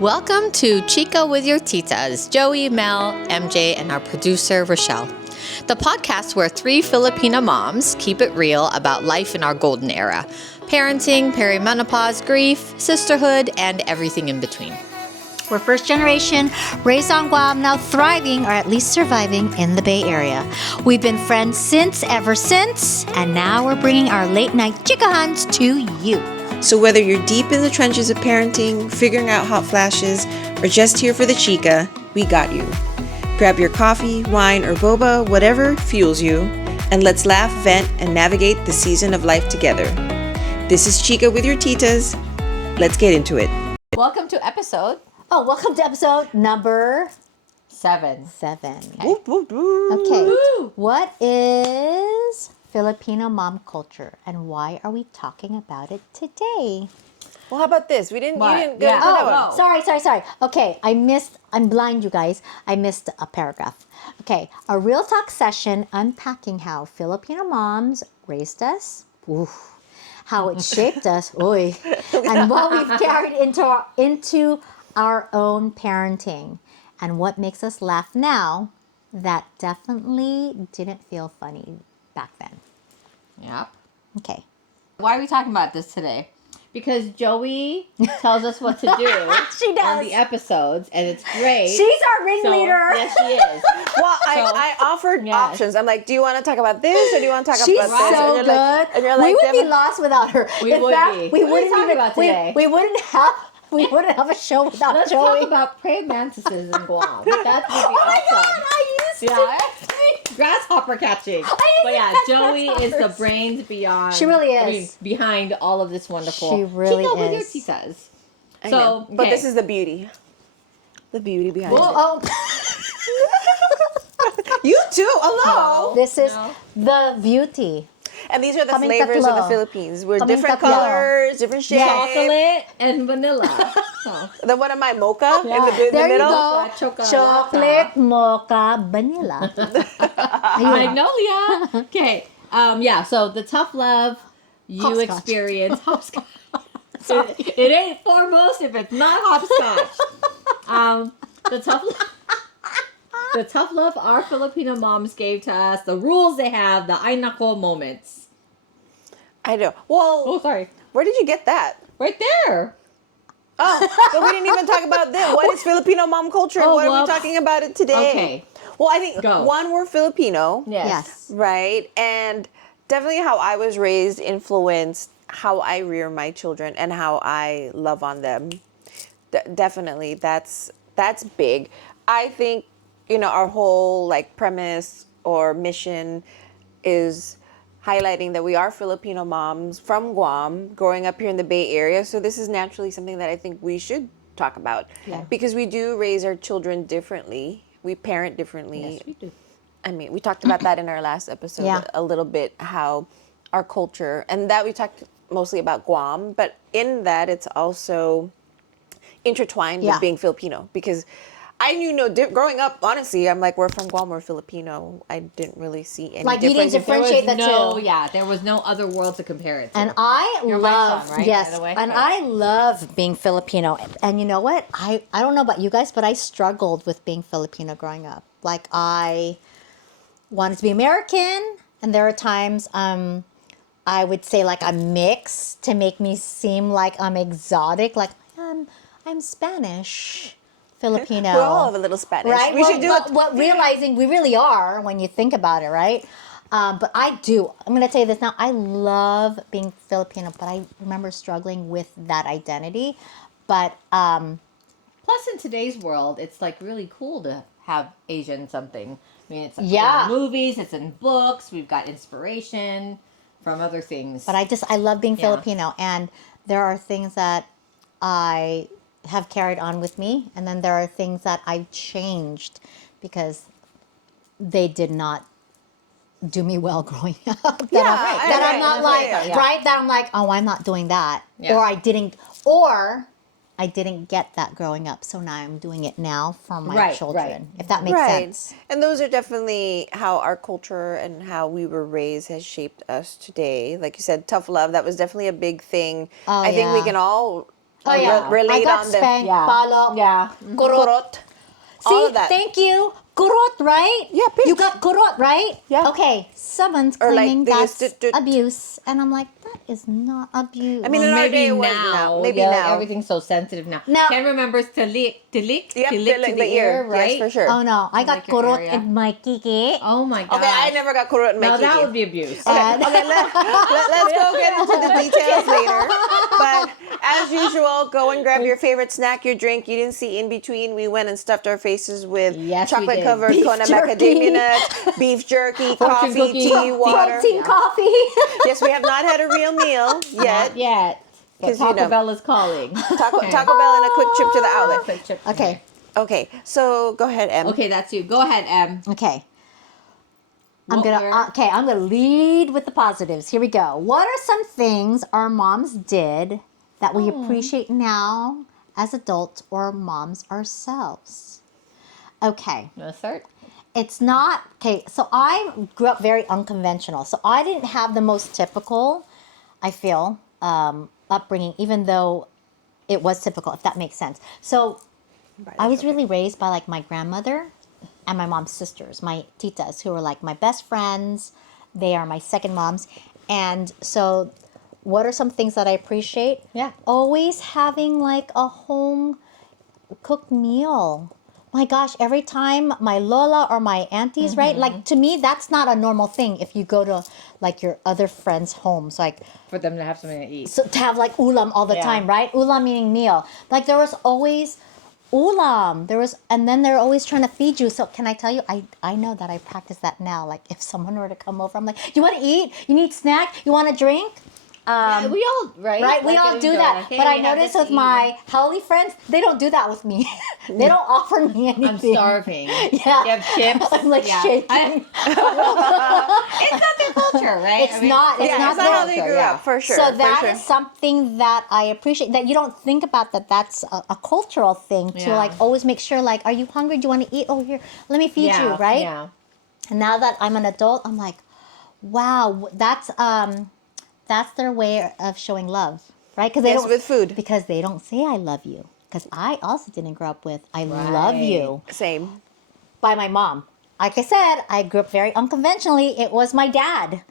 Welcome to Chica with your Titas, Joey, Mel, MJ, and our producer, Rochelle. The podcast where three Filipino moms keep it real about life in our golden era. Parenting, perimenopause, grief, sisterhood, and everything in between. We're first generation, raised on Guam, now thriving or at least surviving in the Bay Area. We've been friends ever since, and now we're bringing our late night chicahans to you. So whether you're deep in the trenches of parenting, figuring out hot flashes, or just here for the chica, we got you. Grab your coffee, wine, or boba, whatever fuels you, and let's laugh, vent, and navigate the season of life together. This is Chica with your Titas. Let's get into it. Welcome to episode Welcome to episode number 7. Okay. Whoop, whoop, whoop. Okay. Woo! What is Filipino mom culture, and why are we talking about it today? Well, how about this? You didn't go Yeah. into that one. Sorry. Okay, I'm blind, you guys. I missed a paragraph. Okay, a real talk session unpacking how Filipino moms raised us, how it shaped us, and what we've carried into our own parenting, and what makes us laugh now that definitely didn't feel funny back then. Yep. Okay. Why are we talking about this today? Because Joey tells us what to do She does. on the episodes, and it's great. She's our ringleader. Yes, she is. Well, I offered Yes. options. I'm like, do you want to talk about this or do you want to talk She's about this? so And good. you're like, and you're We like, would be Devin- lost without her. We In would fact, be. we What are we wouldn't talking even about today? we wouldn't have a show without Let's Joey. talk about praying mantises in Guam. That would be Oh my awesome. God, I used to. Yeah, grasshopper catching. used But to yeah, catch Joey is the grasshoppers. brains beyond. She really is. Behind all of this wonderful. She really Chica with your is. Titas. I So, know. But okay. this is the beauty. The beauty behind Whoa. it. Oh, You too. Hello. this is No. the beauty. And these are the Kaming flavors of the tatlo. Philippines. We're Kaming different tatlo. colors, different shapes. Chocolate and vanilla. So, Then what am I? Mocha in the There you middle. go. Chocolate. Chocolate, mocha, vanilla. Magnolia. Okay. Yeah. So the tough love you Hopscotch. experience. Hopscotch. It ain't foremost if it's not hopscotch. The tough love our Filipino moms gave to us. The rules they have. The ay nako moments. I know. Well, Oh, sorry. where did you get that? Right there. Oh, so we didn't even talk about this. What is Filipino mom culture? And Oh, what are well, we talking about it today? Okay. Well, I think Go. one, we're Filipino. Yes. Right. And definitely how I was raised influenced how I rear my children and how I love on them. Definitely. That's big. I think, our whole premise or mission is highlighting that we are Filipino moms from Guam growing up here in the Bay Area. So this is naturally something that I think we should talk about. Yeah. Because we do raise our children differently. We parent differently. Yes, we do. I mean, we talked about that in our last episode Yeah. a little bit, how our culture, and that we talked mostly about Guam, but in that it's also intertwined Yeah. with being Filipino, because I knew growing up, honestly, I'm like, we're from Guam, we're Filipino. I didn't really see any Like, you didn't difference. differentiate the two. Yeah, there was no other world to compare it to. And I You're my love, son, right, yes, by the way? and Okay. I love being Filipino. And you know what? I don't know about you guys, but I struggled with being Filipino growing up. Like, I wanted to be American, and there are times I would say like I'm mixed to make me seem like I'm exotic, like I'm Spanish. Filipino. We all have a little Spanish. Right? We should do it. What realizing we really are when you think about it, right? But I'm going to tell you this now. I love being Filipino, but I remember struggling with that identity. But Plus, in today's world, it's like really cool to have Asian something. I mean, it's Yeah. in the movies, it's in books. We've got inspiration from other things. I love being Yeah. Filipino, and there are things that I have carried on with me, and then there are things that I've changed because they did not do me well growing up. Yeah, that I'm not like, yeah. right? That I'm like, oh, I'm not doing that. Yeah. Or I didn't get that growing up. So now I'm doing it now for my Right, children. right. If that makes sense. And those are definitely how our culture and how we were raised has shaped us today. Like you said, tough love, that was definitely a big thing. Oh, I think we yeah. can all Oh, yeah. relate I got on the spanked, Yeah. palo, Yeah. kurot. kurot. See, All of that. thank you. Kurot, right? Yeah, You pinch. got kurot, right? Yeah. Okay, someone's Or like claiming they used that's to- abuse. And I'm like, that is not abuse. I mean, in our day it was now. Maybe yeah, now. everything's so sensitive now. Now- Ken remembers tilik Yep, to the the ear, ear. right? Yes, for sure. Oh no, I got Like your kurot area. in my kiki. Oh my god. Okay, I never got kurot in my Now that kiki. would be abuse. And- Okay, let's go get into the details later. But as usual, go and grab your favorite snack, your drink. You didn't see in between. We went and stuffed our faces with Yes, we did. chocolate-covered Beef Kona jerky. macadamia nuts, beef jerky, Fortune coffee, cookies. tea, water. Protein coffee. Yes, we have not had a real meal yet. Not yet. But 'Cause, you Taco know, Bell is calling. Taco Bell and a quick trip to the outlet. Quick trip. Okay, Okay, so go ahead, Em. Okay, that's you. Go ahead, Em. okay. I'm What gonna were- I'm gonna lead with the positives. Here we go. What are some things our moms did that we appreciate now as adults or moms ourselves? Okay. You want to start? It's not okay. So I grew up very unconventional. So I didn't have the most typical, I feel, upbringing, even though it was typical, if that makes sense. So I was really raised by like my grandmother and my mom's sisters, my Titas, who are like my best friends. They are my second moms. And so what are some things that I appreciate? Yeah. Always having like a home cooked meal. My gosh, every time my Lola or my aunties, right? Like to me, that's not a normal thing if you go to like your other friends' homes. Like For them to have something to eat. so to have like ulam all the Yeah. time, right? Ulam meaning meal. Like there was always ulam. There was, and then they're always trying to feed you. So can I tell you, I know that I practice that now. Like if someone were to come over, I'm like, you want to eat? You need snack? You want a drink? Yeah, we all, right? Right, we Like, all do enjoy, that. like, hey, But I we have notice this with to eat. my Howley friends, they don't do that with me. They don't offer me anything. I'm starving. Yeah. You have chips. I'm like Yeah. shaking. It's not their culture, right? It's not. It's Yeah, not it's not how their they grew yeah. up, for sure. So for that sure. is something that I appreciate, that you don't think about, that that's a cultural thing to Yeah. like always make sure, like, are you hungry? Do you want to eat? Oh, here, let me feed you, right? Yeah. And now that I'm an adult, I'm like, wow, that's their way of showing love, right? Because they Yes, don't, with food. because they don't say I love you. Because I also didn't grow up with I love you Same. by my mom. Like I said, I grew up very unconventionally. It was my dad.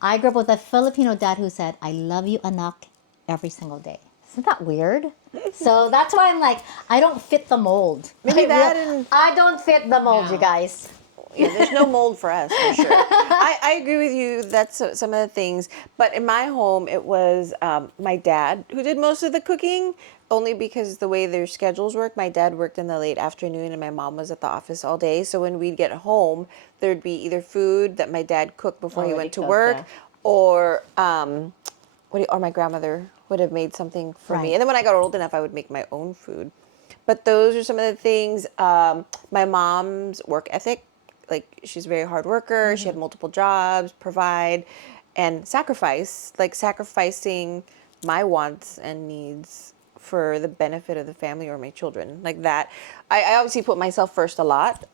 I grew up with a Filipino dad who said, I love you, anak, every single day. Isn't that weird? So that's why I'm like, I don't fit the mold. Maybe that and- I don't fit the mold, Yeah. you guys. Yeah, there's no mold for us, for sure. I agree with you. That's some of the things. But in my home, it was my dad who did most of the cooking, only because the way their schedules work. My dad worked in the late afternoon and my mom was at the office all day. So when we'd get home, there'd be either food that my dad cooked before he Already went to cooked, work, yeah. or or my grandmother would have made something for me. Right. And then when I got old enough, I would make my own food. But those are some of the things. My mom's work ethic, like she's a very hard worker. She had multiple jobs, provide, and sacrifice, like sacrificing my wants and needs for the benefit of the family or my children, like that. I obviously put myself first a lot.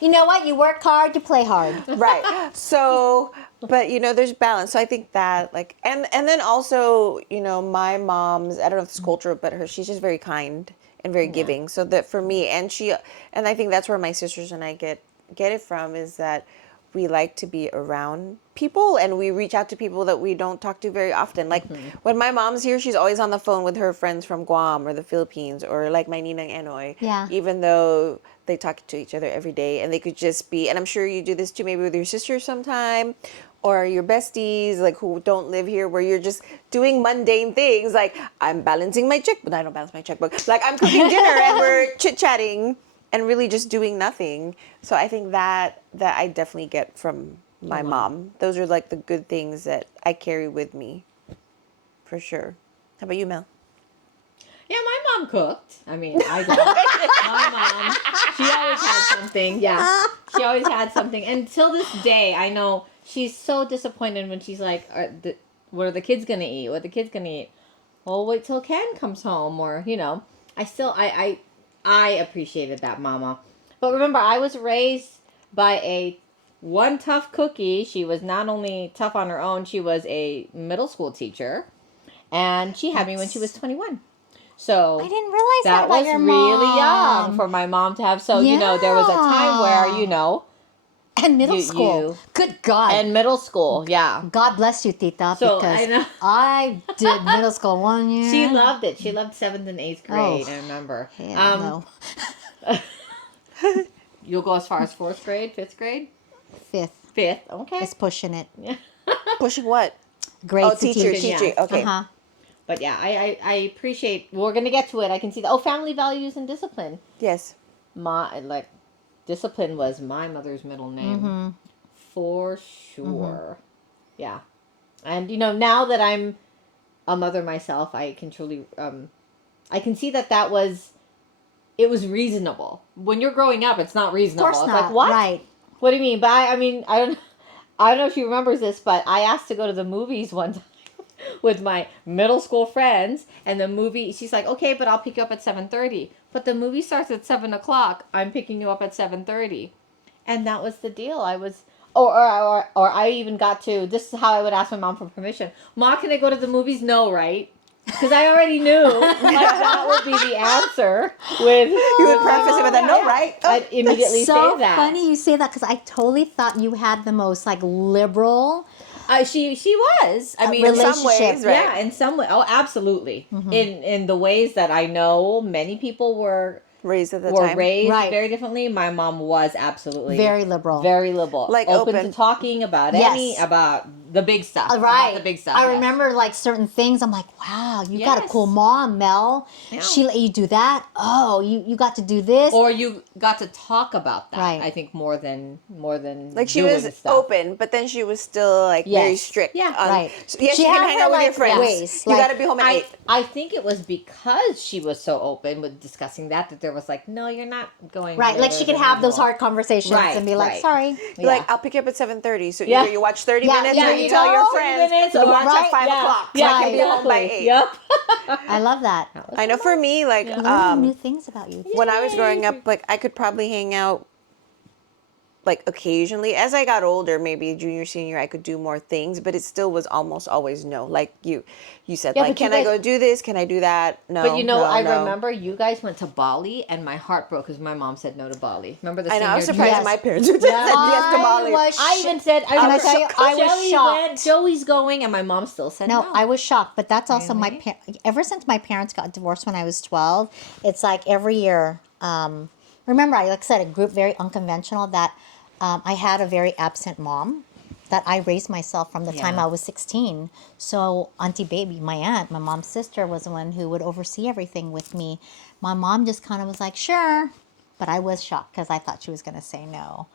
You know what? You work hard, you play hard. Right. So, but there's balance. So I think that and then also, my mom's, I don't know if it's cultural, but she's just very kind and very giving. So that for me, and I think that's where my sisters and I get it from, is that we like to be around people and we reach out to people that we don't talk to very often. Like when my mom's here, she's always on the phone with her friends from Guam or the Philippines, or like my ninang Enoy. Yeah. Even though they talk to each other every day, and they could just be, and I'm sure you do this too, maybe with your sisters sometime, or your besties, like who don't live here, where you're just doing mundane things. Like I'm balancing my checkbook. I don't balance my checkbook. Like I'm cooking dinner and we're chit-chatting and really just doing nothing. So I think that I definitely get from my mom. Those are like the good things that I carry with me, for sure. How about you, Mel? Yeah, my mom cooked. I mean, I don't. My mom, she always had something. Yeah, she always had something. And till this day, I know she's so disappointed when she's like, what are the kids going to eat? What are the kids going to eat? Well, wait till Ken comes home, or, I appreciated that, Mama. But remember, I was raised by one tough cookie. She was not only tough on her own, she was a middle school teacher. and she had me when she was 21. So I didn't realize that about was your really mom. young for my mom to have. So there was a time where And middle You- school. you- Good God. and middle school, yeah. God bless you, Tita, So, because I know. I did middle school 1 year. She loved it. She loved 7th and 8th grade. Oh, I remember. Hell no. You'll go as far as 4th grade, 5th grade, Fifth 5th. Okay. is pushing it. Yeah. Pushing what? Grades Oh, to teacher. teach. yeah. Okay. Uh-huh. But yeah, I appreciate. We're gonna get to it. I can see that. Oh, family values and discipline. Yes. Discipline was my mother's middle name for sure. Yeah, and now that I'm a mother myself, I can truly I can see that was it was reasonable. When you're growing up, it's not reasonable. Of course It's not. like, what? Right. What do you mean? But I mean, I don't know if she remembers this, but I asked to go to the movies one time with my middle school friends, and the movie, she's like, okay, but I'll pick you up at 7:30. But the movie starts at 7:00. I'm picking you up at 7:30. And that was the deal. I was, or I even got to, this is how I would ask my mom for permission. Ma, can I go to the movies? No, right? Because I already knew that would be the answer. You would preface it with that, no, right? Oh. I'd immediately It's so say that. funny you say that because I totally thought you had the most liberal She was. I mean, in some ways, relationship. right? yeah, in some way. Oh, absolutely. In the ways that I know many people were Raised at the time. raised Right. very differently. My mom was absolutely Very liberal. very liberal, Like open open. to talking about Yes. about the big stuff, Right. about the big stuff. I yes. remember certain things. I'm like, wow, you got a Yes. cool mom, Mel. Yeah. She let you do that. Oh, you got to do this. Or you got to talk about that. Right. I think more than Like she doing was stuff. open, but then she was still very Yes. strict. Yeah. Right. So, yes, She you can had hang her, out with your friends. ways. You got to be home at 8. I think it was because she was so open with discussing that there was like, no, you're not going. Right, like she further could than have those usual. hard conversations Right, and be like, right. sorry. You're like, I'll pick you up at 7:30. So Yeah. either you watch 30 Yeah, minutes yeah, or you you tell go, your 30 friends minutes to or- watch Right, at 5 yeah. o'clock. So Yeah, I can be home by 8. Yep. I love that. I know for me, like, Learning new things about you. when I was growing up, like, I could probably hang out, like, occasionally. As I got older, maybe junior, senior, I could do more things, but it still was almost always no. Like, you said, Yeah, like, but you can I guys- go do this? Can I do that? No, But no, I no. remember you guys went to Bali and my heart broke because my mom said no to Bali. Remember the I know, I was senior surprised Yes. my parents would said yes to Bali. I even said, Can I tell you, I was Joey shocked. went, Joey's going, and my mom still said no. No, I was shocked, but that's also Really? ever since my parents got divorced when I was 12, it's like every year, remember I said a group very unconventional that I had a very absent mom that I raised myself from the time Yeah. I was 16. So Auntie Baby, my aunt, my mom's sister, was the one who would oversee everything with me. My mom just kind of was like, sure, but I was shocked because I thought she was going to say no.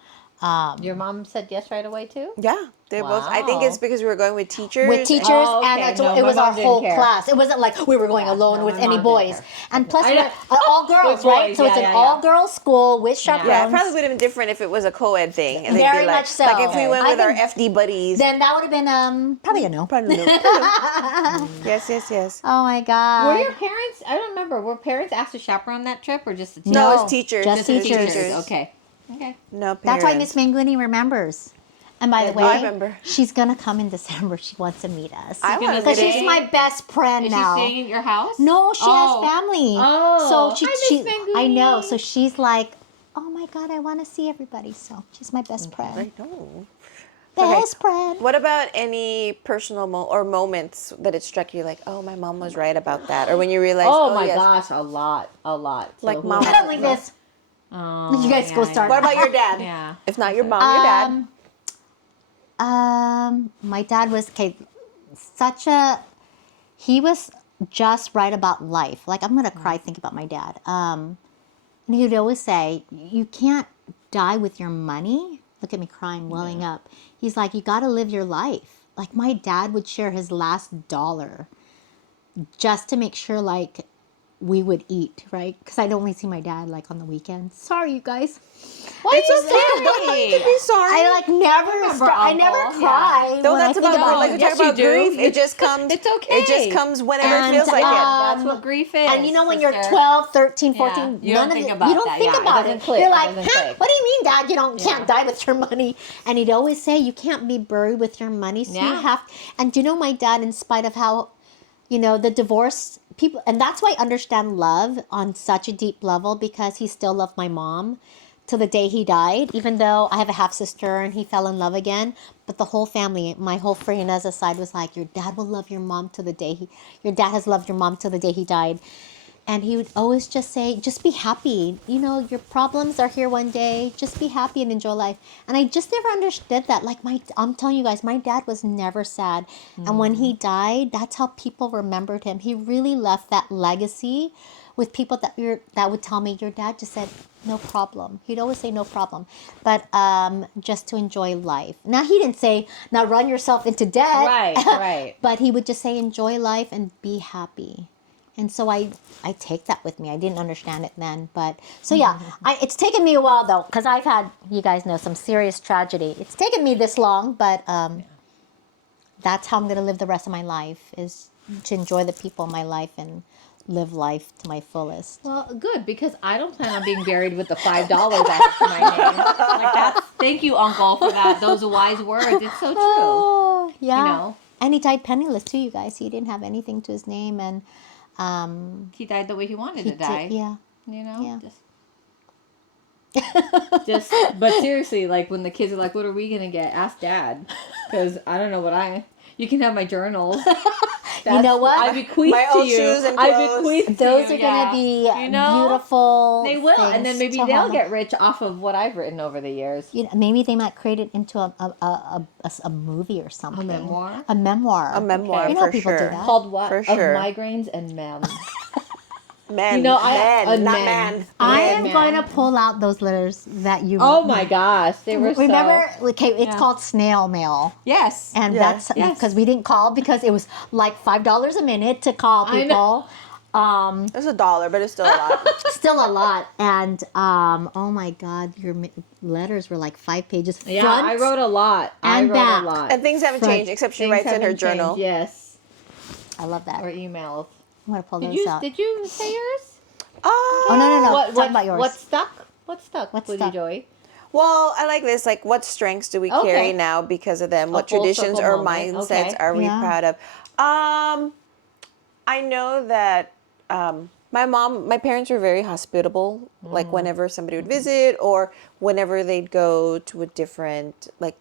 Your mom said yes right away too? Yeah, they both. I think it's Wow. because we were going with teachers. With teachers, Oh, okay. and No, it my was mom our didn't whole care. class. It wasn't like we were going alone no, with my any mom didn't boys. care. And plus, I know. we're all girls, With right? boys, So it's yeah, an yeah, all yeah. girls school with chaperones. Yeah, it probably would have been different if it was a co-ed thing. And they'd Very be like, much so. Like if we went I with our think- FD buddies. Then that would have been probably a no. Probably no. Yes, yes, yes. Oh my god. Were your parents, I don't remember, were parents asked to chaperone that trip or just the teachers? No, it's teachers. Just Just teachers. Okay. Okay. No parents. That's why Miss Manguni remembers. And by the way, I remember. she's gonna come in December. She wants to meet us. I want to Because meet she's her. my best friend Is now. she staying at your house? No, she Oh. has family. Oh. So she, Hi, Miss I know. Manguni. So she's like, oh my god, I want to see everybody. So she's my best friend. I know. Best friend. What about any personal moments that it struck you like, oh, my mom was right about that? Or when you realized, Oh, my yes. gosh, a lot. So Like who- mom- I don't like this. Oh, You guys go start. What about your dad? Yeah. If not your mom, your dad. My dad was he was just right about life. Like I'm gonna cry thinking about my dad. And he'd always say, you can't die with your money. Look at me crying, welling up. He's like, you gotta live your life. Like my dad would share his last dollar just to make sure like we would eat, right? Because I'd only see my dad like on the weekends. Sorry, you guys. Why It's you okay. Don't need to be sorry. I like never, I never Uncle. cry. No, when I that's think about about like it. we Yes, talk about you do. grief. It just comes. It's okay. It just comes whenever And, it feels like it. That's what grief is. And you know when you're sister. 12, 13, 14, Yeah, you don't none think of it, about you don't that. think Yeah, it about doesn't it. click. You're It like, doesn't huh? click. What do you mean, Dad? You can't die with your money. And he'd always say, you can't be buried with your money. So you Yeah. have. And do you know my dad, in spite of how, the divorce people, and that's why I understand love on such a deep level, because he still loved my mom till the day he died, even though I have a half sister and he fell in love again. But the whole family, my whole Freyaneza side was like, your dad will love your mom till the day your dad has loved your mom till the day he died. And he would always just say, just be happy. Your problems are here one day. Just be happy and enjoy life. And I just never understood that. Like I'm telling you guys, my dad was never sad. And when he died, that's how people remembered him. He really left that legacy with people that would tell me, your dad just said, no problem. He'd always say no problem. But just to enjoy life. Now, he didn't say, now run yourself into debt. Right. But he would just say, enjoy life and be happy. And so I take that with me. I didn't understand it then. But so yeah, it's taken me a while though, because I've had, you guys know, some serious tragedy. It's taken me this long, but that's how I'm going to live the rest of my life, is to enjoy the people in my life and live life to my fullest. Well, good, because I don't plan on being buried with the $5 I have to my name. Like, that's, thank you, Uncle, for that. Those wise words. It's so true. Oh, yeah. You know? And he died penniless too, you guys. He didn't have anything to his name, and He died the way he wanted to die. Yeah. You know? Yeah. But seriously, like, when the kids are like, what are we going to get? Ask Dad. Because I don't know what you can have my journals. You know what? I bequeath My to old you. shoes and I clothes. bequeath to Those you, are going to be beautiful. They will, and then maybe things to they'll hold. get rich off of what I've written over the years. Maybe they might create it into a movie or something. A memoir? A memoir. A memoir, You know, for people sure. do that. Called what? For Of sure. migraines and men. Men, Not I men. am Man. going to pull out those letters that you. Oh my gosh, they were Remember? so... Okay, it's called snail mail. Yes. And Yeah. that's because we didn't call, because it was like $5 a minute to call I people. It's $1, but it's still a lot. Still a lot. And oh my God, your letters were like 5 pages. Yeah, front I wrote a lot. and back. And things haven't Front. changed, except she Things writes in her haven't journal. changed, yes. I love that. Or emails. I'm gonna pull Did those out. you say yours? Oh no! What Talk about yours. What stuck? What stuck What with stuck? you, Joey? Well, I like this. Like, what strengths do we Okay. carry now because of them? What full traditions circle or moment. mindsets Okay. are we Yeah. proud of? I know that my parents were very hospitable. Like, whenever somebody would visit, or whenever they'd go to a different, like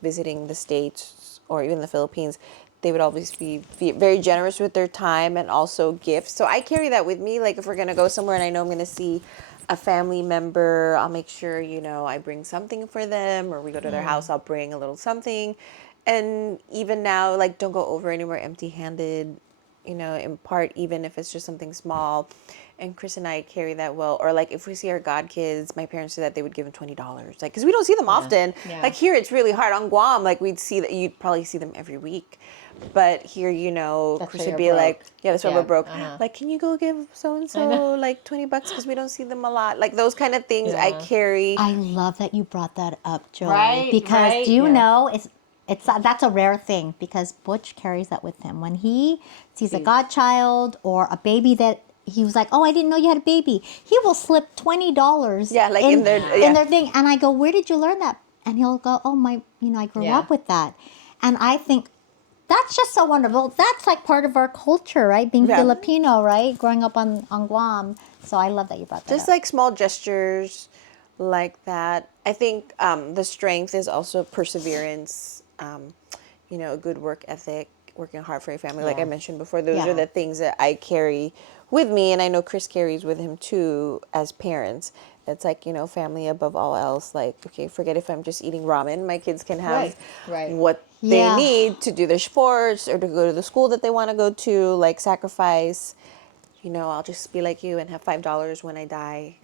visiting the States or even the Philippines, they would always be very generous with their time and also gifts. So I carry that with me. Like, if we're going to go somewhere and I know I'm going to see a family member, I'll make sure, I bring something for them, or we go to their house, I'll bring a little something. And even now, like, don't go over anywhere empty-handed, in part, even if it's just something small. And Chris and I carry that well. Or, like, if we see our godkids, my parents said that they would give them $20. Like, because we don't see them often. Yeah. Like, here it's really hard. On Guam, like, you'd probably see them every week. But here, Chris would be like, yeah, that's why we're broke. Like, can you go give so-and-so, like, $20 because we don't see them a lot? Like, those kind of things I carry. I love that you brought that up, Joey. Right, Because right, do you yeah. know that's a rare thing, because Butch carries that with him when he sees a godchild or a baby that he was like, oh, I didn't know you had a baby. He will slip $20. Yeah, like in their thing, and I go, where did you learn that? And he'll go, oh my, I grew up with that, and I think. That's just so wonderful. That's like part of our culture, right? Being Filipino, right? Growing up on Guam. So I love that you brought that Just up. like small gestures like that. I think the strength is also perseverance, a good work ethic, working hard for your family. Like I mentioned before, those are the things that I carry with me. And I know Chris carries with him too as parents. It's like, family above all else. Like, okay, forget if I'm just eating ramen. My kids can have what they need to do their sports or to go to the school that they want to go to, like sacrifice. I'll just be like you and have $5 when I die.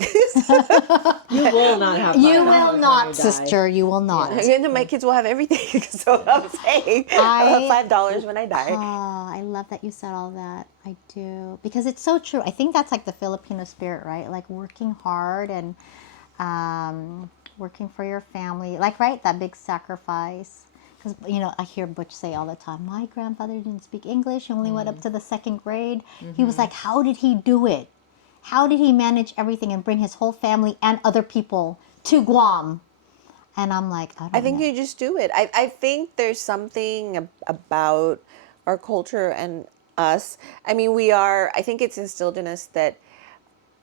You will not have. You will not, sister. You will not. And my kids will have everything. So I'm saying I'll have $5 when I die. Oh, I love that you said all that. I do. Because it's so true. I think that's like the Filipino spirit, right? Like working hard and working for your family. Like, right? That big sacrifice. Because, I hear Butch say all the time, my grandfather didn't speak English. He only went up to the 2nd grade. He was like, how did he do it? How did he manage everything and bring his whole family and other people to Guam? And I'm like, I think know. you just do it. I think there's something about our culture and us. I mean, I think it's instilled in us that,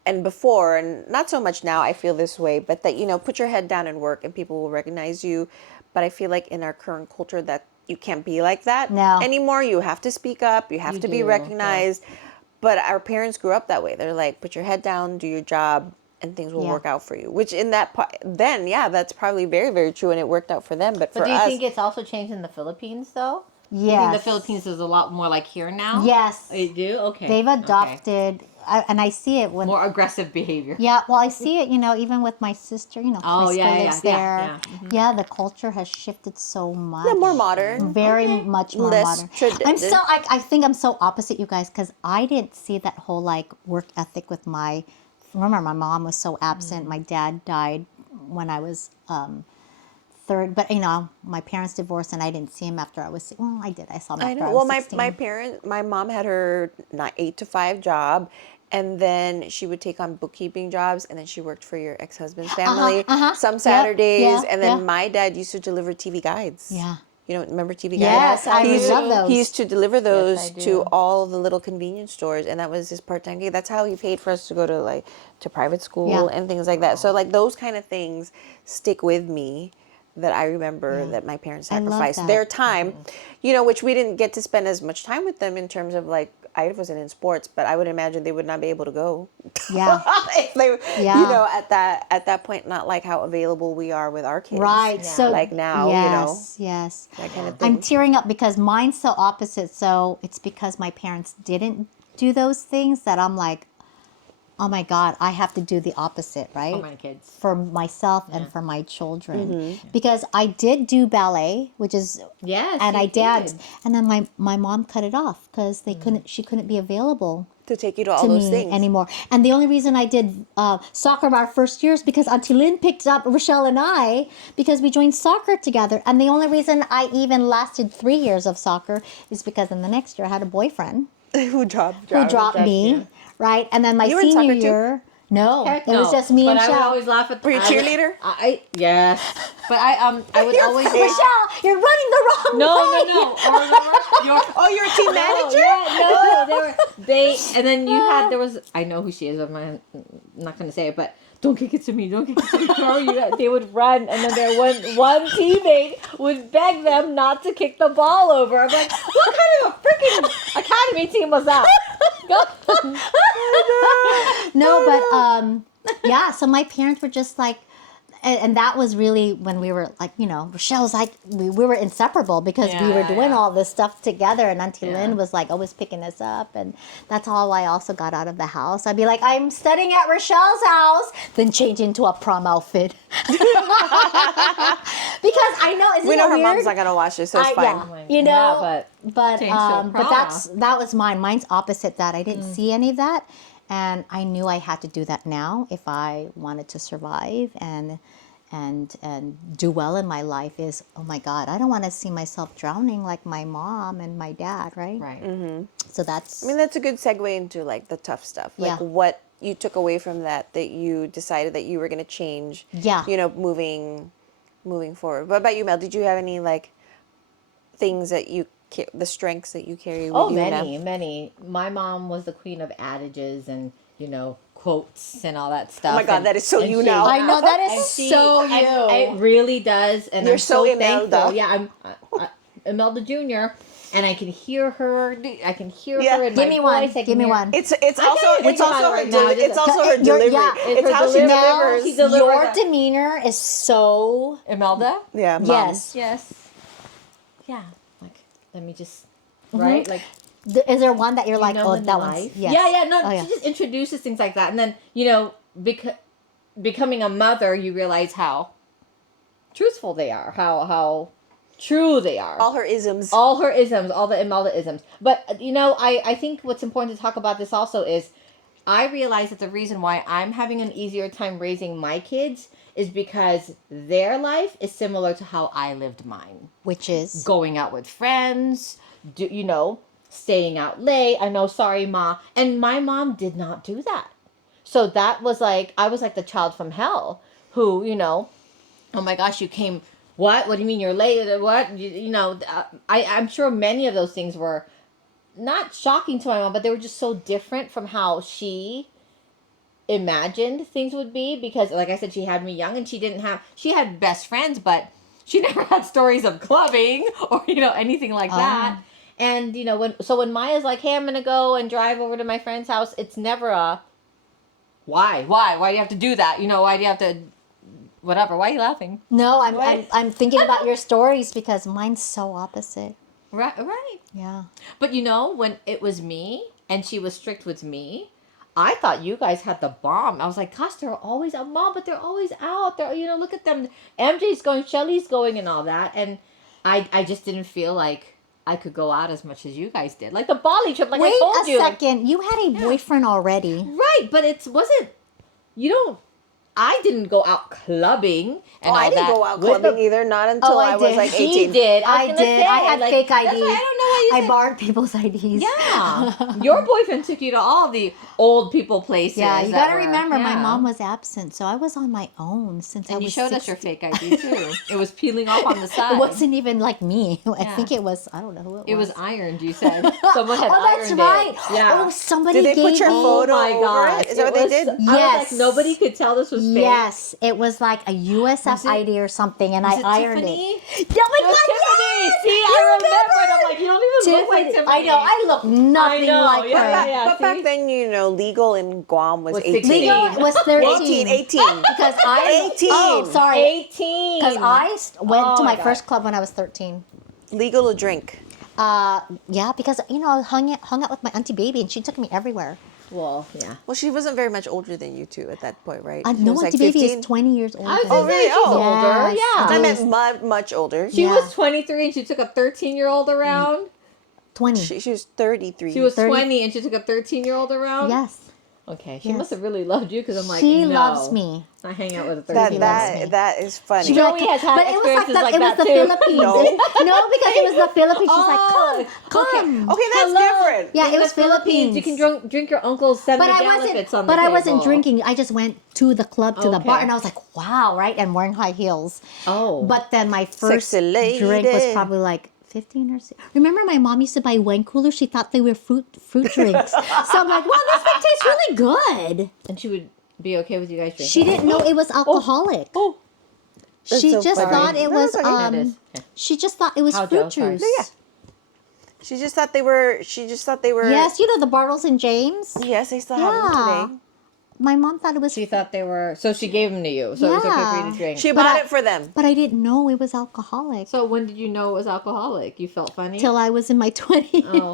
and before, and not so much now, I feel this way, but that, put your head down and work and people will recognize you. But I feel like in our current culture that you can't be like that anymore. You have to speak up. You have to be recognized. Yeah. But our parents grew up that way. They're like, put your head down, do your job, and things will work out for you. Which in that then, that's probably very, very true, and it worked out for them. But for us, do you think it's also changed in the Philippines, though? Yes. You think the Philippines is a lot more like here now? Yes. They do? Okay. They've adopted, and I see it when... More aggressive behavior. Yeah, well, I see it, even with my sister, my sister lives there. Yeah. Mm-hmm. Yeah, the culture has shifted so much. Yeah, more modern. Very much more modern. I think I'm so opposite you guys, because I didn't see that whole, work ethic with remember, my mom was so absent. My dad died when I was... third, but my parents divorced, and I didn't see him after I was. Well, I did. I saw him after I was 16. My mom had her 8 to 5 job, and then she would take on bookkeeping jobs, and then she worked for your ex-husband's family some Saturdays, and then my dad used to deliver TV guides. Yeah. Remember TV guides? Yes, I love those. He used to deliver those to all the little convenience stores, and that was his part-time gig. That's how he paid for us to go to private school and things like that. So those kind of things stick with me. That I remember that my parents sacrificed their time, which we didn't get to spend as much time with them in terms of I wasn't in sports, but I would imagine they would not be able to go. Yeah. If they, at that point, not like how available we are with our kids. Right. Yeah. So now, Yes. That kind of thing. I'm tearing up because mine's so opposite. So it's because my parents didn't do those things that I'm like, oh my God, I have to do the opposite, right? For my kids. For myself and for my children. Mm-hmm. Because I did do ballet, which is... Yes. And I danced. And then my mom cut it off because she couldn't be available to take you to all those things anymore. And the only reason I did soccer our first year is because Auntie Lynn picked up Rochelle and I because we joined soccer together. And the only reason I even lasted 3 years of soccer is because in the next year I had a boyfriend who dropped me. Yeah. Right, and then my senior year, it was just me and Michelle. But I would always laugh at Were you a cheerleader? Yes, but I would always. Michelle, you're running the wrong way. No. You're a team manager? Yeah, they and then you had there was I know who she is. I'm not going to say it, but. Don't kick it to me. Don't kick it to me. They would run, and then their one teammate would beg them not to kick the ball over. I'm like, what kind of a freaking academy team was that? No, but so my parents were just like, and that was really when we were like, Rochelle's like, we were inseparable because we were doing all this stuff together, and Auntie Lynn was like always picking us up, and that's how I also got out of the house. I'd be like, I'm studying at Rochelle's house, then change into a prom outfit. Because I know, isn't we know it her weird? mom's not gonna watch it, so it's fine. But that was mine. Mine's opposite that. I didn't see any of that. And I knew I had to do that now if I wanted to survive and do well in my life. Is, oh my God, I don't want to see myself drowning like my mom and my dad, right? Right. Mm-hmm. So that's... I mean, that's a good segue into the tough stuff. What you took away from that you decided that you were going to change. Yeah. Moving forward. What about you, Mel? Did you have any things that the strengths that you carry with you now? Many. My mom was the queen of adages and, quotes and all that stuff. Oh my God, that is so you now. I know, that is so you. It really does. And You're I'm so Imelda. Thankful. Yeah, I'm Imelda Jr. And I can hear her. I can hear her in Give my me voice. one. Give me one. It's also her delivery. It's how she delivers. Your demeanor is so... Imelda? Yeah, Mom. Yes. Yeah. Let me just, right? Is there one that you're like, oh, that one's... Yes. Yeah. No, she just introduces things like that. And then, becoming a mother, you realize how truthful they are, how true they are. All her isms. All the Imelda isms. But, I think what's important to talk about this also is I realize that the reason why I'm having an easier time raising my kids is because their life is similar to how I lived mine. Which is? Going out with friends, staying out late. I know, sorry, Ma. And my mom did not do that. So that was I was like the child from hell who, oh my gosh, you came, what? What do you mean you're late? What? I'm sure many of those things were not shocking to my mom, but they were just so different from how she imagined things would be, because like I said, she had me young and she had best friends, but she never had stories of clubbing or anything like that. And when Maya's like, hey, I'm gonna go and drive over to my friend's house, it's never a why do you have to do that, why do you have to whatever, why are you laughing? No, I'm thinking about your stories because mine's so opposite. Right. Yeah. But when it was me and she was strict with me, I thought you guys had the bomb. I was like, gosh, they're always out, Mom, but they're always out. They're, look at them. MJ's going, Shelly's going, and all that. And I just didn't feel like I could go out as much as you guys did. Like the Bali trip, like Wait I told you. Wait a second. You had a boyfriend already. Right, but it wasn't, I didn't go out clubbing and all I didn't that go out clubbing either, not until I was like 18. She did. I did. I had fake IDs. That's why I don't know why you I said. borrowed people's IDs. Yeah. Your boyfriend took you to all the old people places. Yeah, you got to remember, my yeah. mom was absent, so I was on my own since I was And you showed 16. us your fake ID too. It was peeling off on the side. It wasn't even like me. I Yeah. think it was, I don't know who it was. It was ironed, you said. Someone had ironed that's right. it. Yeah. Oh, somebody Did they gave put your me... photo my over gosh. it? Is that what they did? I was Yes. like, nobody could tell this was fake. Yes, it was like a USF Was it- ID or something, and Was I it ironed Tiffany? it. Oh my It was God, Tiffany. yes! See, I remembered. I'm like, you don't even look like Tiffany. Tiffany. I know, I look nothing know, like yeah, her. yeah. But back then, legal in Guam was Was 18. 16. Legal was 13. 18. Because I... 18. Oh, sorry. 18. Because I went to my my God. first club when I was 13. Legal to drink. Yeah, because, I hung out with my auntie baby, and she took me everywhere. Well, yeah. Well, she wasn't very much older than you two at that point, right? She No, was auntie like baby 15? is 20 years older. I was than gonna me. say, she's Oh. older. Yes. Yeah. I meant much older. She Yeah. was 23 and she took a 13-year-old around. 20. She was 33. She was 30. 20 and she took a 13-year-old around? Yes. Okay. She Yes. must have really loved you because I'm like, She no. loves me. I hang out with a that 13-year-old. that is funny. She'd be Joey has had but it was like experiences the, like it was that the too. Philippines. No. No, because it was the Philippines. She's like, come. Okay, that's Hello. different. Yeah, In it the was Philippines. You can drink your uncle's But I semi-gallipits on the But I table. wasn't drinking. I just went to the club, to the bar, Okay. and I was like, wow, right? And wearing high heels. Oh. But then my first Sexy lady. drink was probably like 15 or 16. Remember my mom used to buy wine coolers? She thought they were fruit drinks. So I'm like, wow, this thing tastes really good. And she would be okay with you guys drinking? She didn't know it was alcoholic. Oh. That's She so just funny. thought it No, was it's okay. It is. Okay. she just thought it was How, fruit Joe? Sorry. juice. No, yeah. She just thought they were. Yes, the Bartles and James. Yes, they still have them Yeah. today. My mom thought it was She thought they were... So she gave them to you. So it was okay for you Yeah. to drink. She But bought I- it for them. but I didn't know it was alcoholic So when did you know it was alcoholic? You felt funny? till I was in my 20s. Oh.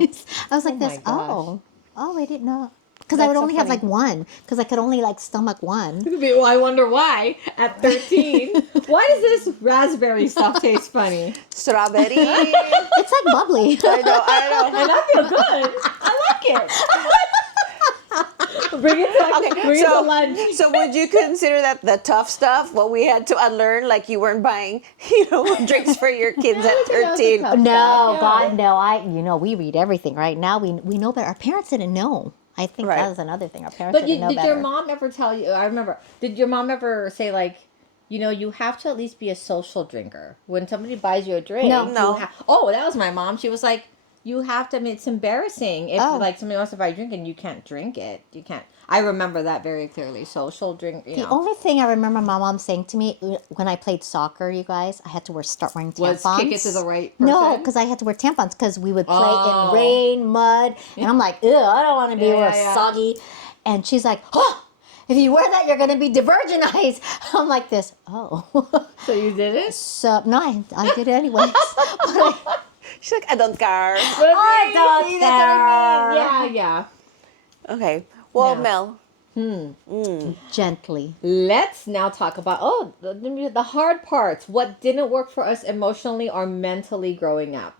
I was like Oh this, my gosh. I didn't know. Because I That's would so only have funny. like one. Because I could only like stomach one. Well, I wonder why at 13. Why does this raspberry stuff taste funny? Strawberry. It's like bubbly. I know. And I feel good. I like it. Bring it to lunch. So would you consider that the tough stuff, what we had to unlearn, like you weren't buying, drinks for your kids at 13? tough. No, Yeah. God, no. We read everything right now. We know better. Our parents didn't know. I think Right. that was another thing. Our parents But didn't know did better. your mom ever tell you? I remember. Did your mom ever say like, you have to at least be a social drinker when somebody buys you a drink? No. you No. that was my mom. She was like, you have to. I mean, it's embarrassing if like somebody wants to buy a drink and you can't drink it. You can't. I remember that very clearly. Social drink. The only thing I remember my mom saying to me when I played soccer, you guys, I had to start wearing tampons. was kick it to the right person. No, because I had to wear tampons because we would play Oh. in rain, mud, and I'm like, ew, I don't want to be Yeah. soggy. And she's like, oh, if you wear that, you're gonna be de-virginized. I'm like this. Oh, So you did it. so no, I did it anyways. But She's like, I don't care. I don't See, that's what I mean. care. Yeah. Okay. Well, Yeah. Mel. Gently. Let's now talk about the hard parts. What didn't work for us emotionally or mentally growing up.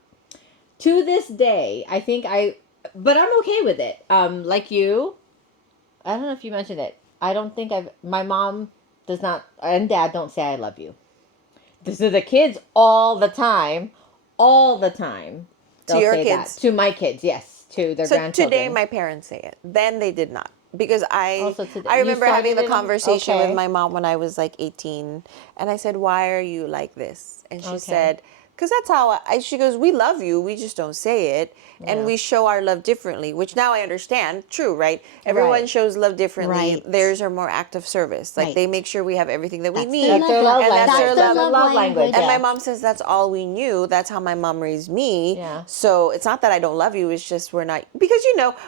To this day, I think but I'm okay with it. Like you, I don't know if you mentioned it. I don't think my mom does not, and dad don't say I love you. To the kids all the time. They'll your say kids? that. To my kids, yes. To their So grandchildren. today, my parents say it. Then they did not. Because Also today. I You remember started having the it on- conversation okay. with my mom when I was like 18. And I said, why are you like this? And she Okay. said, Because that's how she goes, we love you, we just don't say it. And we show our love differently, which now I understand. True, right? Everyone shows love differently. Right. Theirs are more act of service. Like, Right. they make sure we have everything that we That's need. their That's their love And language. that's their That's love, their love language. And yeah. my mom says that's all we knew. That's how my mom raised me. Yeah. So it's not that I don't love you. It's just we're not, because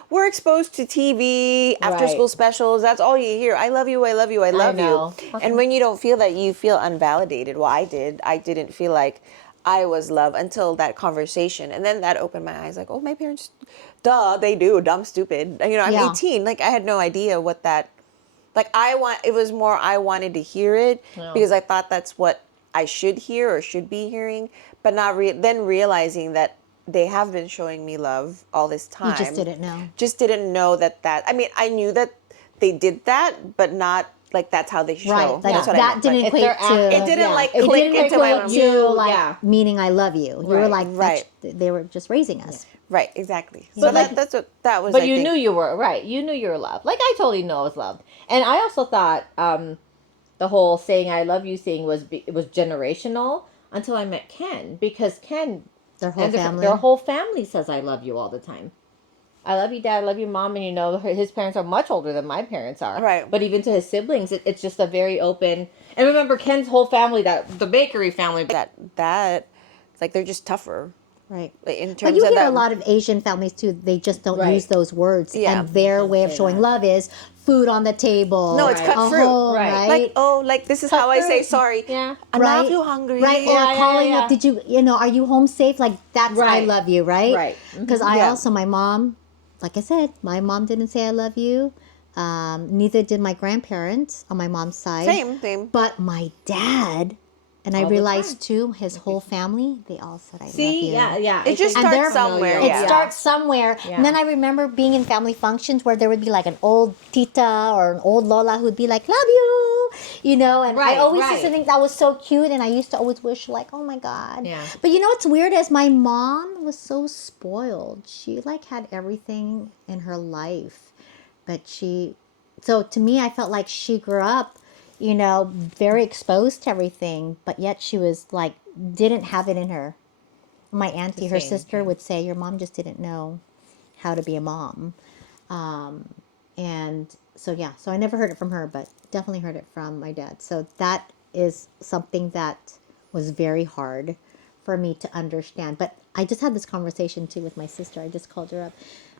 we're exposed to TV, after Right. school specials. That's all you hear. I love you. I love you. I love know. you. And when you don't feel that, you feel unvalidated. Well, I did. I didn't feel like I was loved until that conversation. And then that opened my eyes. Like, oh, my parents, duh, they do. Dumb, stupid. I'm Yeah. 18. Like, I had no idea what that. Like, it was more I wanted to hear it because I thought that's what I should hear or should be hearing, but not then realizing that they have been showing me love all this time. You just didn't know. Just didn't know that. I mean, I knew that they did that, but not like that's how they show. Right. Like, That's what I that meant. didn't If equate they're to. It didn't like It click didn't into my equate mind. to like Yeah. meaning I love you. You were Right. like, Right. they were just raising us. Right, exactly. So But like- that's what that was. But I you think. knew you were right. You knew you were loved. Like I totally know I was loved, and I also thought the whole saying "I love you" thing was generational until I met Ken, because Ken, Their whole and family. their whole family says "I love you" all the time. I love you, Dad. I love you, Mom. And his parents are much older than my parents are. Right. But even to his siblings, it's just a very open. And remember, Ken's whole family, the bakery family. that it's like they're just tougher. Right. In terms But you of hear that. a lot of Asian families too. They just don't Right. use those words, Yeah. and their way of showing love is food on the table. No, it's cut a fruit. home, Right. right? Like this is how I say fruit. sorry. Yeah. I'm Right. not too hungry. Right, or Yeah, yeah, calling yeah. up. Did are you home safe? Like that's I Right. love you, right? Right. Because Yeah. my mom, like I said, my mom didn't say I love you. Neither did my grandparents on my mom's side. Same. But my dad, and I All the realized too, his whole family, they all said I love you. See, yeah. It just And they're starts somewhere. familiar. It Yeah. starts somewhere. Yeah. And then I remember being in family functions where there would be like an old Tita or an old Lola who'd be like, love you, and Right, I always right. used to think that was so cute, and I used to always wish like, oh my God. Yeah. But what's weird is my mom was so spoiled. She like had everything in her life, but so to me, I felt like she grew up, very exposed to everything, but yet she was like, didn't have it in her. My auntie, her same, sister, would say, your mom just didn't know how to be a mom. And so I never heard it from her, but definitely heard it from my dad. So that is something that was very hard for me to understand. But I just had this conversation too with my sister. I just called her up,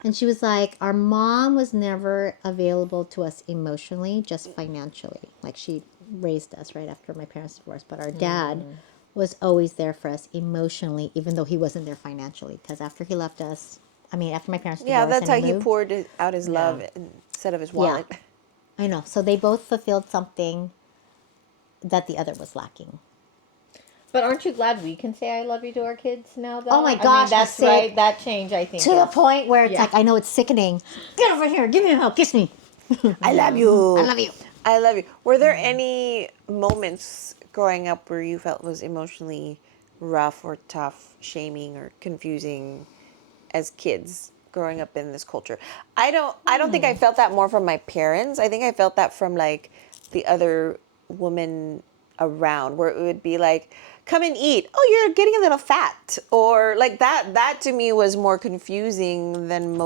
and she was like, our mom was never available to us emotionally, just financially. Like, she raised us right after my parents divorced, but our dad was always there for us emotionally, even though he wasn't there financially. Because after he left us, after my parents divorced, Yeah, that's how and he moved, poured out his love instead of his wallet. I know. So they both fulfilled something that the other was lacking. But aren't you glad we can say "I love you" to our kids now? Though. Oh my I mean, gosh, I that's say right. That change, I think. To the is- point where it's Yeah. like, I know it's sickening. Get over here. Give me a hug. Kiss me. I love you. I love you. I love you. Were there any moments growing up where you felt was emotionally rough or tough, shaming or confusing as kids growing up in this culture? I don't think I felt that more from my parents. I think I felt that from like the other women around, where it would be like, come and eat. Oh, you're getting a little fat. Or like that to me was more confusing than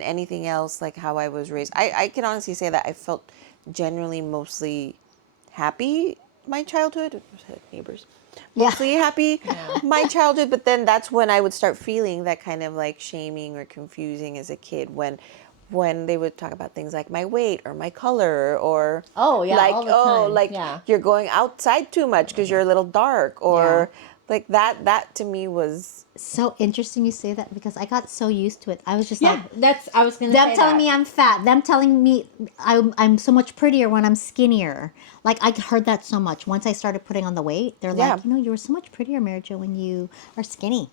anything else, like how I was raised. I can honestly say that I felt generally mostly happy my childhood. Neighbors. Yeah. Mostly happy my childhood, but then that's when I would start feeling that kind of like shaming or confusing as a kid when they would talk about things like my weight or my color or Oh, yeah, like all the time. Yeah. you're going outside too much because you're a little dark or like that to me was So interesting you say that, because I got so used to it. I was just Yeah, like, I was going to them say telling that. me I'm fat, them telling me I'm so much prettier when I'm skinnier. Like, I heard that so much. Once I started putting on the weight, they're Yeah. like, you were so much prettier, Mary Jo, when you are skinny.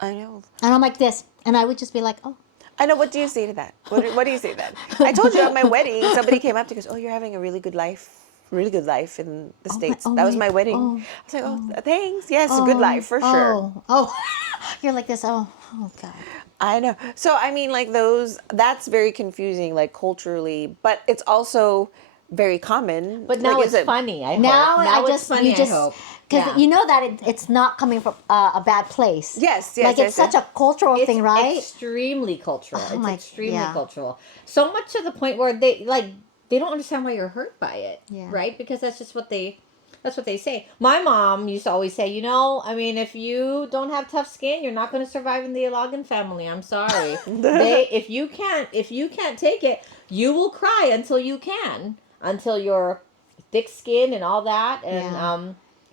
I know. And I'm like this. And I would just be like, oh. I know. What do you say to that? What do you say to that? I told you at my wedding, somebody came up to me and goes, "Oh, you're having a really good life in the States." That was my wedding. I was like, "Oh, thanks. Yes, a good life for sure." Oh. You're like this. Oh, God. I know. So I mean, like that's very confusing, like culturally, but it's also very common. But now Like, it's is it- funny. I hope. Now I it's just funny. you just I hope. because Yeah. you know that it's not coming from a bad place. Yes, Like it's such a cultural It's thing, right? extremely cultural. Oh my- It's extremely yeah. cultural. So much to the point where they don't understand why you're hurt by it, Yeah. right? Because that's just what they say. My mom used to always say, I mean, if you don't have tough skin, you're not going to survive in the Logan family. I'm sorry. If you can't take it, you will cry until you're thick skin and all that, and Yeah.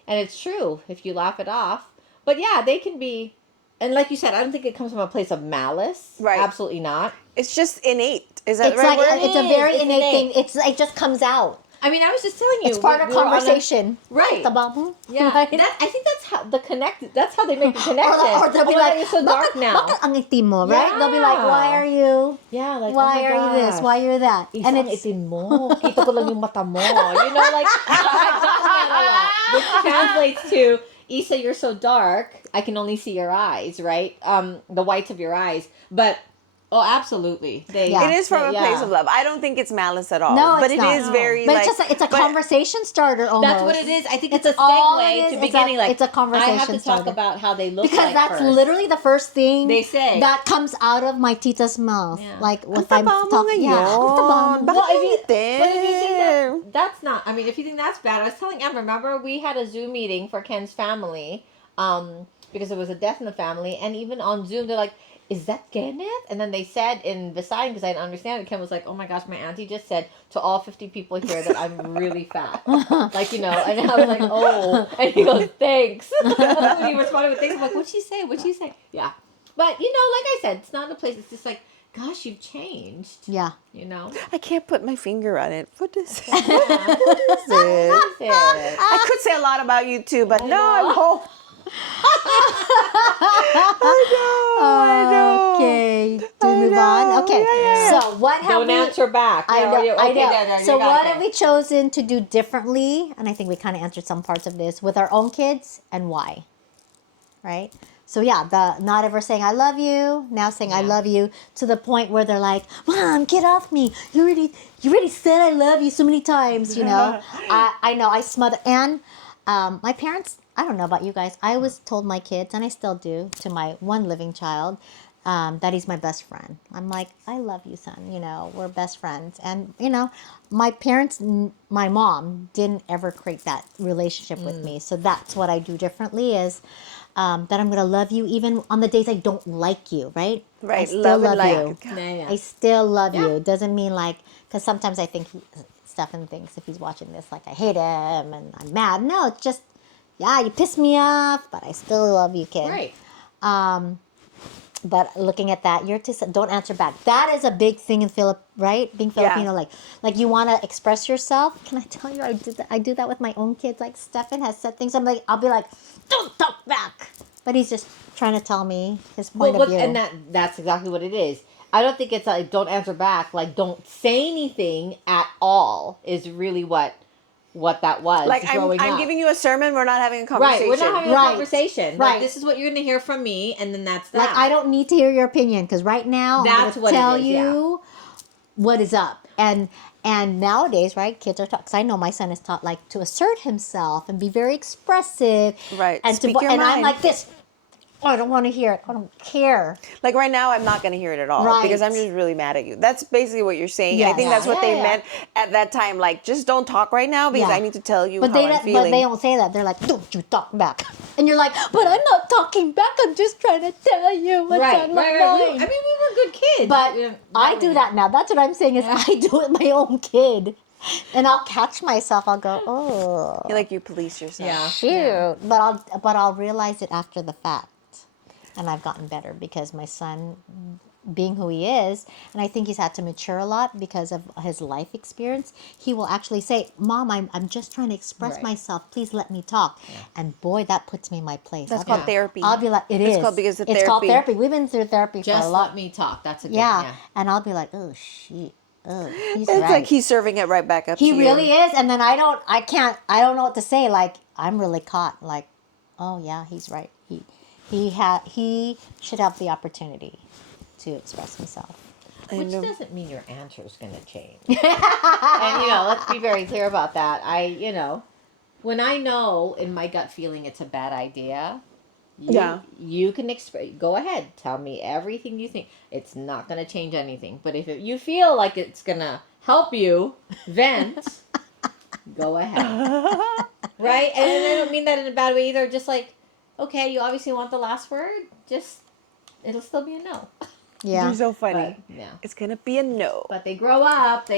and it's true if you laugh it off. But yeah, they can be, and like you said, I don't think it comes from a place of malice. Right. Absolutely not. It's just innate. Is that It's the right like word? it's a very It's innate innate. thing. It just comes out. I mean, I was just telling you, It's part of we were on a- conversation. right. The bubble. Yeah, Right? I think that's how that's how they make the connection. Or they'll be my like, God, you're so dark now. Bakit ang itim mo, right? They'll be like, Yeah. why are you? Yeah, like, Why oh my are you this? gosh. Why you're that? Isa And ang it's itim mo. Kita ko lang yung mata mo. Like, I've gotten that a lot. Which translates to, Isa, you're so dark, I can only see your eyes, right? The whites of your eyes. But, oh, absolutely. Yeah. It is from a yeah. place of love. I don't think it's malice at all. No, but it's it not. is very but like. it's just it's a but- conversation starter almost. That's what it is. I think it's, It's a all segue it is. to It's a- beginning. it's a conversation I have to talk starter. about how they look Because like that's first. literally the first thing They say. that comes out of my tita's mouth. Yeah. Like Ang if I'm taba mo talking, ngayon. ang taba mo. Bakit Well, if you itim? think that's not, I mean, if you think that's bad, I was telling Em, remember we had a Zoom meeting for Ken's family, because there was a death in the family, and even on Zoom, they're like, is that Kenneth? And then they said in Visayas, because I didn't understand it, Ken was like, oh my gosh, my auntie just said to all 50 people here that I'm really fat. Like, and I was like, oh. And he goes, thanks. When he responded with thanks, I'm like, what'd she say? What'd she say? Yeah. But, like I said, it's not a place, it's just like, gosh, you've changed. Yeah. I can't put my finger on it. What is it? What is it? it? I could say a lot about you too, but no, I'm home. I know. Okay. Do we move on? Okay. Yeah. So what have Don't we? answer back. I know. Okay, I know. there, So you got what it. have we chosen to do differently? And I think we kind of answered some parts of this with our own kids, and why? Right. So yeah, the not ever saying I love you, now saying I love you, to the point where they're like, Mom, get off me. You already said I love you so many times, I know I smother. And my parents, I don't know about you guys, I always told my kids, and I still do to my one living child, that he's my best friend. I'm like, I love you, son. We're best friends. And, my parents, my mom didn't ever create that relationship with me. So that's what I do differently is that I'm going to love you even on the days I don't like you, right? Right, I still love and love like. you. Yeah. I still love you. Doesn't mean because sometimes I think Stefan thinks if he's watching this, like I hate him and I'm mad. No, it's just, you piss me off, but I still love you, kid. Right. But looking at that, don't answer back. That is a big thing in right? Being Filipino, like you want to express yourself. Can I tell you, I do that with my own kids. Like Stefan has said things. I'll be like, don't talk back. But he's just trying to tell me his point of view. And that's exactly what it is. I don't think it's like don't answer back. Like don't say anything at all is really what that was. Like growing I'm up. giving you a sermon. We're not having a Right, conversation. we're not having a Right. conversation. Right. Like, this is what you're going to hear from me, and then that's that. Like I don't need to hear your opinion because right now That's I'm what going it to tell is, you what is up. And nowadays, right, kids are taught, because I know my son is taught like to assert himself and be very expressive. Right. And Speak your and I'm mind. like this. Oh, I don't want to hear it. I don't care. Like right now, I'm not going to hear it at all Right. because I'm just really mad at you. That's basically what you're saying. Yeah. I think that's what Yeah, they yeah. meant at that time. Like, just don't talk right now because Yeah. I need to tell you But how I'm feeling. but they don't say that. They're like, don't you talk back. And you're like, but I'm not talking back. I'm just trying to tell you what's on my right. mind. I mean, we were good kids. But We- I do that now. That's what I'm saying is I do it with my own kid. And I'll catch myself. I'll go, oh, You're like you police yourself. Yeah. shoot. But I'll realize it after the fact. And I've gotten better because my son, being who he is, and I think he's had to mature a lot because of his life experience, he will actually say, Mom, I'm just trying to express Right. myself. Please let me talk. Yeah. And boy, that puts me in my place. That's I'll called be- therapy. I'll be like, It's called because of It's called therapy. therapy. We've been through therapy for a Just lot. let me talk. That's a good Yeah. And I'll be like, oh, shit. Oh, he's It's right. like he's serving it right back up to He you. really is. And then I don't know what to say. Like, I'm really caught. Like, oh, yeah, he's right. He should have the opportunity to express himself. Which doesn't mean your answer is going to change. And, let's be very clear about that. When I know in my gut feeling it's a bad idea, you can go ahead. Tell me everything you think. It's not going to change anything. But if you feel like it's going to help you vent, go ahead. Right? And I don't mean that in a bad way either. Just like, okay, you obviously want the last word. Just, it'll still be a no. Yeah. You're so funny. But, yeah. It's going to be a no. But they grow up,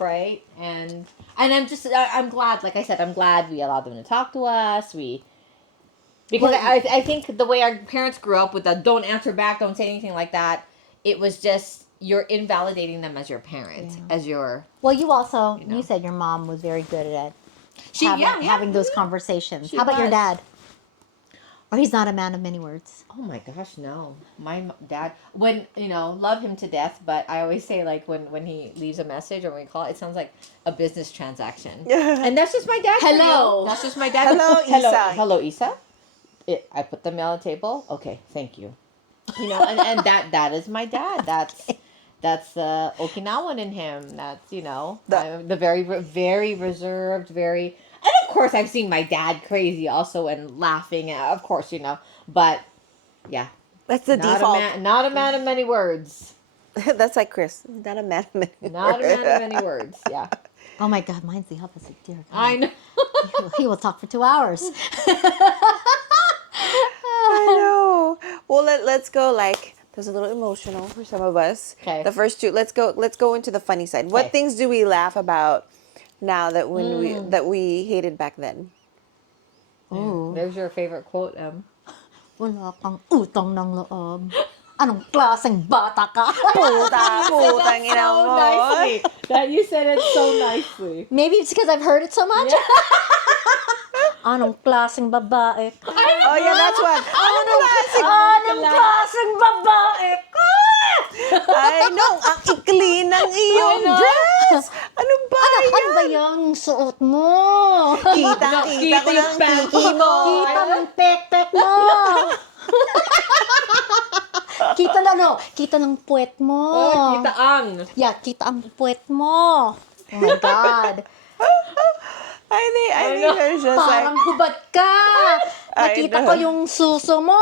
right? And I'm glad, like I said, I'm glad we allowed them to talk to us. Because I think the way our parents grew up with the don't answer back, don't say anything like that, it was just, you're invalidating them as your parent, as your... Well, you also, you said your mom was very good at having those conversations. How about your dad? Or he's not a man of many words. Oh my gosh, no. My dad, love him to death, but I always say, like, when he leaves a message or when we call it sounds like a business transaction. And that's just my dad. Hello. That's just my dad. Hello, Isa. I put the mail on the table. Okay, thank you. And that is my dad. That's the Okinawan in him. That's, the very, very reserved, very... And of course, I've seen my dad crazy also and laughing, of course, But, yeah. That's the default. Not a man of many words. That's like Chris. Not a man of many words. Not a man of many words, yeah. Oh my God, mine's the opposite, dear God. I know. He will talk for 2 hours. I know. Well, let's go like... That's a little emotional for some of us. Okay. The first two. Let's go into the funny side. What things do we laugh about now that we hated back then? Oh. There's your favorite quote, Em. Wala kang utang ng loob. Anong klaseng bata ka? Putang ina So mo. nicely. That you said it so nicely. Maybe it's because I've heard it so much. Yeah. Anong klaseng babae ka? Oh yeah, that's one. Anong klaseng babae ka? I know, ang ikli ng iyong dress. Ano ba yan? Ano ba yung suot mo? Kita ko ng kiki mo. Kita ng pek-pek mo. Kita ng puwet mo. Oh, kita ang. Yeah, kita ang puwet mo. Oh my God. I think there's just Parang hubad ka. Nakita ko yung suso mo.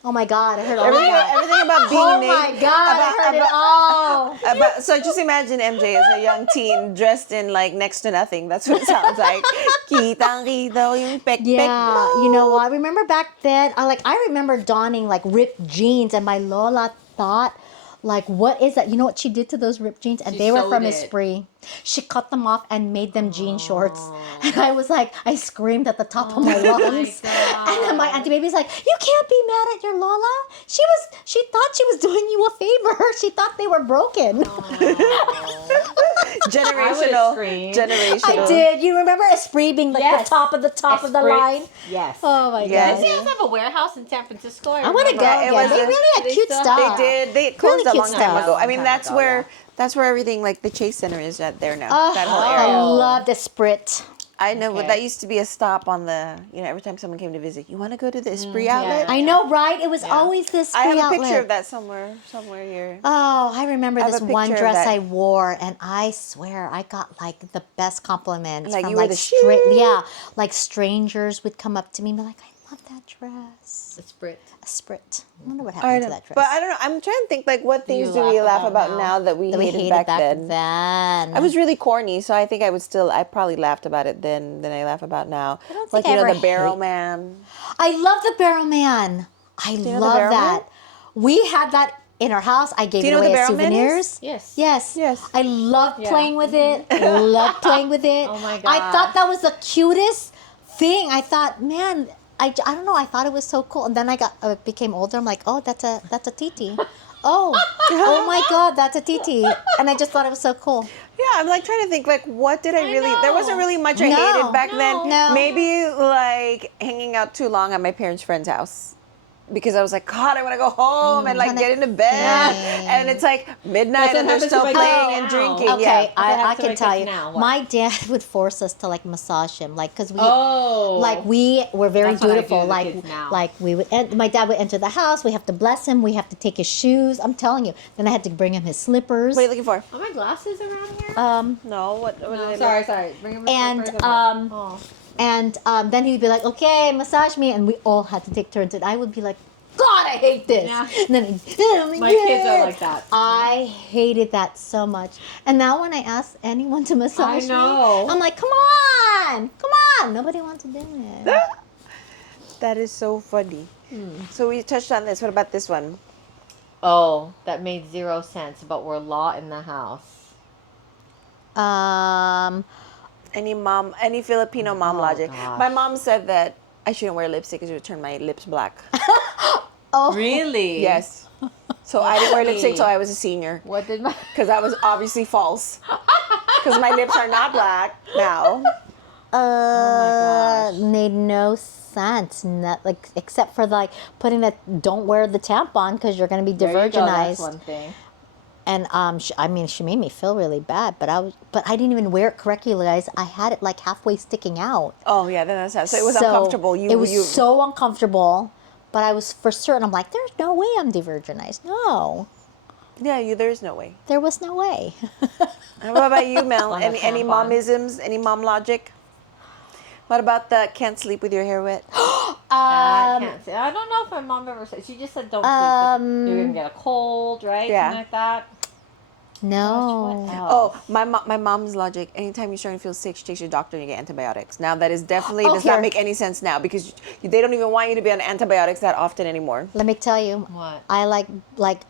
Oh my God, I heard all that. everything about being Oh naked. my God, I heard it all. So just imagine MJ as a young teen dressed in like next to nothing. That's what it sounds like. Kitang-kita ko yung pek-pek Yeah, mo. you know what? I remember back then, I remember donning like ripped jeans, and my Lola thought, like, what is that? You know what she did to those ripped jeans? And She they were sewed from it. Esprit. She cut them off and made them jean shorts. And I was like, I screamed at the top of my lungs. God. And then my auntie baby's like, you can't be mad at your Lola. She thought she was doing you a favor. She thought they were broken. Generational. Generational. I did. You remember Esprit being like Yes. the top of the Esprit. line? Yes. Oh my Yes. God. They also have a warehouse in San Francisco. I want to go. Yeah, it Yeah, was they a- really had They cute still- stuff. They closed a cute long time stuff. ago. I mean, Long that's time where ago, that's where everything like the Chase Center is at there now. Oh, That whole I area. love the Esprit. I know, but Okay. that used to be a stop on the. Every time someone came to visit, you want to go to the Esprit outlet? I know, right? It was always this I have a outlet. picture of that somewhere here. Oh, I remember I have this a one picture of dress that. I wore, and I swear I got like the best compliments Like, from you were like the like strangers would come up to me and be like, "I love that dress." Esprit. Esprit. I wonder what I happened to know, that dress. but I don't know. I'm trying to think like what things you do we laugh laugh about about now that we that we hated, hated back, back then? then. I was really corny, so I think I probably laughed about it then than I laugh about now. I don't Like think I ever the Barrel hate- Man. I love the Barrel Man. I you know the love Barrel that. We had that in our house. I gave Do you it know what away the as Barrel Man is? souvenirs. Yes. Yes. Yes. I loved playing with it. Loved playing with it. Oh my I God. thought that was the cutest thing. I thought, man, I don't know. I thought it was so cool. And then I became older. I'm like, oh, that's a TT. Oh my God, that's a TT. And I just thought it was so cool. Yeah, I'm like trying to think like what did I really? There wasn't really much I No, hated back then. no. Maybe like hanging out too long at my parents' friend's house. because I was like, God, I want to go home and like get into bed. And it's like midnight and they're still playing and drinking. Okay, Yeah. I can tell you. Now. What? My dad would force us to like massage him, like because we, Oh. we were very That's what I do dutiful. to the Like, kids now. like we would. My dad would enter the house. We have to bless him. We have to take his shoes. I'm telling you. Then I had to bring him his slippers. What are you looking for? Are my glasses around here? No, what no, did sorry. Bring them And oh. and then he'd be like, "Okay, massage me," and we all had to take turns. And I would be like, "God, I hate this." Yeah. And then My kids are like that. I hated that so much. And now when I ask anyone to massage me, know. I'm like, "Come on, nobody wants to do it." That is so funny. So we touched on this. What about this one? Oh, that made 0 sense, but we're law in the house. Any Filipino mom logic. gosh. My mom said that I shouldn't wear lipstick because it would turn my lips black. Oh, Really? Yes. So I didn't wear lipstick Funny. till I was a senior What did my... because that was obviously false. Because my lips are not black now. gosh. made no sense. Not, like except for like putting that. Don't wear the tampon because you're going to be There you go, that's divergenized. one thing. And she made me feel really bad. But I didn't even wear it correctly, guys. I had it like halfway sticking out. Oh yeah, then that's how. So it was uncomfortable. It was so uncomfortable. But I was for certain. I'm like, there's no way I'm divergenized. No, Yeah, there's no way. there was no way. What about you, Mel? On the Any tampon. momisms? Any mom logic? What about the can't sleep with your hair wet? I can't say. I don't know if my mom ever said. She just said don't sleep. With, you're gonna get a cold, right? Yeah. Something like that. No. What Oh, else? my mom's logic. Anytime you're starting to feel sick, she takes you to the doctor and you get antibiotics. Now that is definitely Oh, does here. not make any sense now because they don't even want you to be on antibiotics that often anymore. Let me tell you. What? I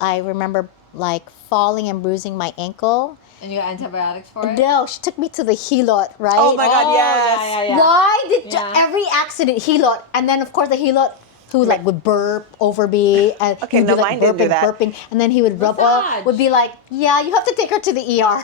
I remember like falling and bruising my ankle. And you got antibiotics for it? No, she took me to the helot, right? Oh my God, Oh, yes. yeah. Why did Yeah. every accident helot, and then of course the helot who like would burp over me and Okay, he would no, be like mine didn't do that. burping, and then he would rub Massage. would be like, yeah, you have to take her to the ER.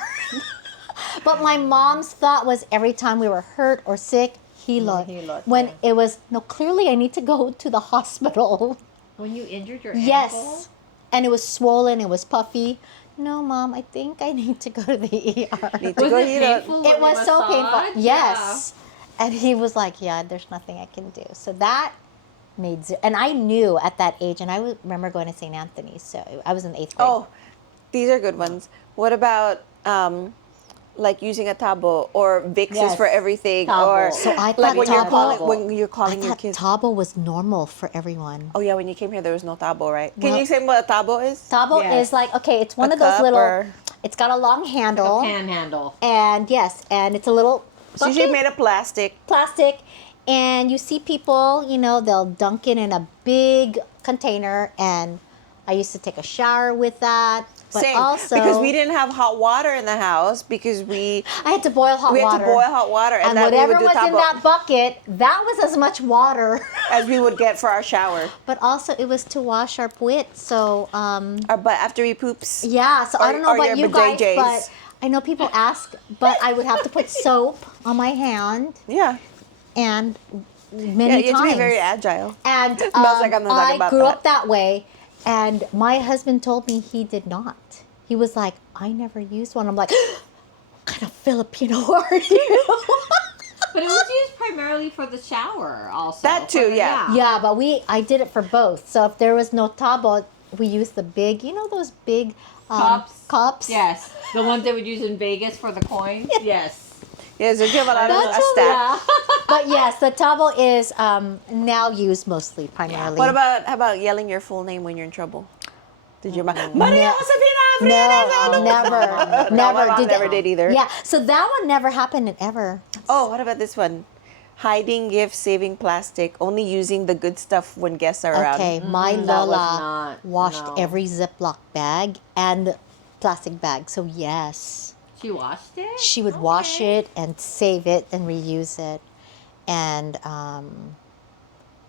But my mom's thought was every time we were hurt or sick, helot. Helot, When yeah. it was no, clearly I need to go to the hospital. When you injured your Yes, ankle? and it was swollen, it was puffy. No, Mom, I think I need to go to the ER. Need to Was go it heal up. painful? It when was you so massage? painful. Yes. And he was like, yeah, there's nothing I can do. So that made and I knew at that age, and I remember going to St. Anthony's. So I was in the 8th grade. Oh, these are good ones. What about like using a tabo or Vicks is Yes, for everything tabo. or So I like thought when you're tabo- calling when you're I calling your thought kids. Tabo was normal for everyone. Oh yeah, when you came here there was no tabo, right? Can Well- you explain what a tabo is? Tabo Yes. is like, okay, it's one A of those cup little, or- it's got a long handle. Panhandle. And yes, and it's a little It's usually bucket, made of plastic. plastic. And you see people, they'll dunk it in a big container. And I used to take a shower with that. But Same, also, because we didn't have hot water in the house because we I had to boil hot had water. to boil hot water and, And that we whatever would do was in tabo that bucket, that was as much water. as we would get for our shower. But also, it was to wash our puwit. So, But after he poops, yeah. So I Or- don't know or about your you guys, bidejs. but I know people ask, but I would have to put soap on my hand yeah, and yeah, many you have to times. be very agile. And Mel's like, I'm not talking I about grew that. up that way, and my husband told me he did not. He was like, I never used one. I'm like, what kind of Filipino are you? But it was used primarily for the shower also. That too, For the- yeah. Yeah, but I did it for both. So if there was no tabo, we used the big, those big cups. Yes. The ones they would use in Vegas for the coins? Yes. Yes, you have a lot of a That's stack. Yeah. But yes, the tabo is now used mostly primarily. What about how about yelling your full name when you're in trouble? Did your mom? Maria No. Josefina No, Frias, never, No, my never mom did never that. did either. Yeah, so that one never happened ever. Oh, what about this one? Hiding gifts, saving plastic, only using the good stuff when guests are around. Okay, my that was Lola not- washed no. every Ziploc bag and plastic bag. So yes, She washed it? she would wash it and save it and reuse it. And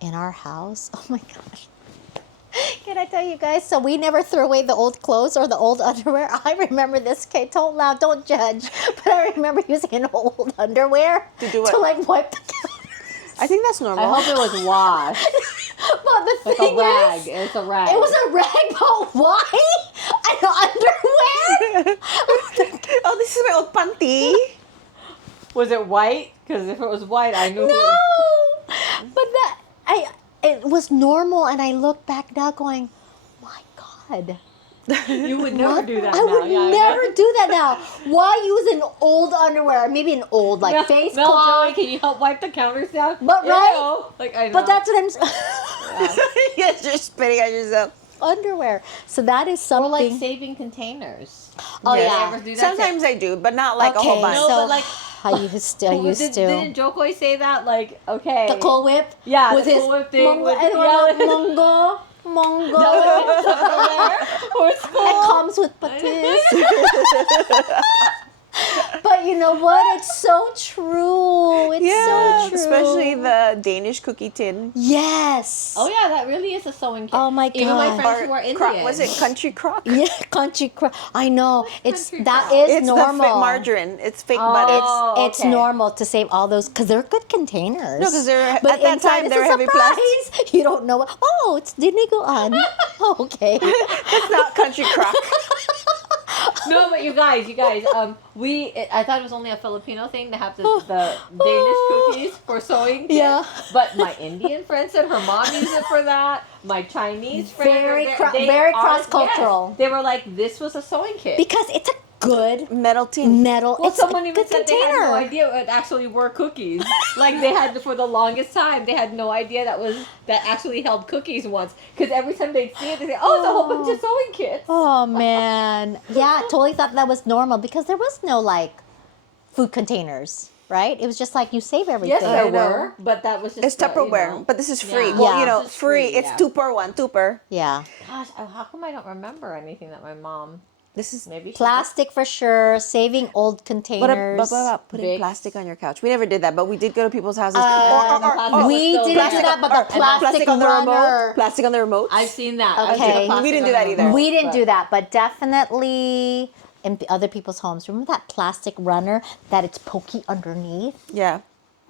in our house, oh my gosh. Can I tell you guys? So we never threw away the old clothes or the old underwear. I remember this, Kate. Don't laugh, don't judge. But I remember using an old underwear To do what? to like wipe the counters. I think that's normal. I hope it was washed. But but the Like thing a rag. is, It's a rag. it was a rag, but why? An underwear? Oh, this is my old panty. Was it white? Because if it was white, I knew. No, but it was normal, and I look back now, going, my God. You would never do that I now. would never do that now. Why use an old underwear? Maybe an old face Mel, cloth. Joey, can you help wipe the counters down? But Ew. right? Like I know. But that's what I'm Yes, you're spitting at yourself. underwear. So that is Or something. like saving containers. Oh Yes. yeah. Ever do that Sometimes I do, but not like a whole bunch. No, so but like- I used to. Didn't Jokoi say that? Like, okay. The Cool Whip. Yeah, with the his Cool Whip thing Mongo, with- everyone yeah. Mongo. Mongo. Or school. It comes with patis. But you know what? It's so true. It's so true. especially the Danish cookie tin. Yes. Oh yeah, that really is a sewing kit. Oh, my Even my God. friends who are Indian. Was it country crock? Yeah, country crock. I know. It's Country that crock? is It's normal. the fake margarine. It's fake Oh. butter. It's okay. normal to save all those because they're good containers. No, 'cause they're- But at that inside time, it's they were a heavy surprise. You don't know. Oh, it's diniguan. Oh, okay. It's not country crock. No, but you guys, I thought it was only a Filipino thing to have the Danish cookies for sewing. Kits. Yeah. But my Indian friend said her mom used it for that. My Chinese friend, Very they very are- cross-cultural. Yes, they were like, this was a sewing kit. Because it's a good Metal tin. metal. Well, it's someone a even good said container. they had no idea it actually were cookies. Like they had for the longest time, they had no idea that actually held cookies once. Because every time they'd see it, they say, "Oh, it's a whole bunch of sewing kits." Oh man, yeah, totally thought that was normal because there was no like food containers, right? It was just like you save everything. Yes, there I know. were, but that was just It's Tupperware, You know. but this is free. Yeah. Well, Yeah. you know, This is free. free, It's yeah. 2 per 1, 2 per. Yeah, Gosh, how come I don't remember anything that my mom? This is. Maybe she plastic for sure. Saving old What containers. about putting Vicks. plastic on your couch? We never did that, but we did go to people's houses. plastic we was still didn't do there. that, but the plastic on the remote. runner. Plastic on the remote. I've seen that. Okay. I've seen the plastic We didn't on do that the either. remote, We didn't but- do that, but definitely in other people's homes. Remember that plastic runner that it's pokey underneath? Yeah.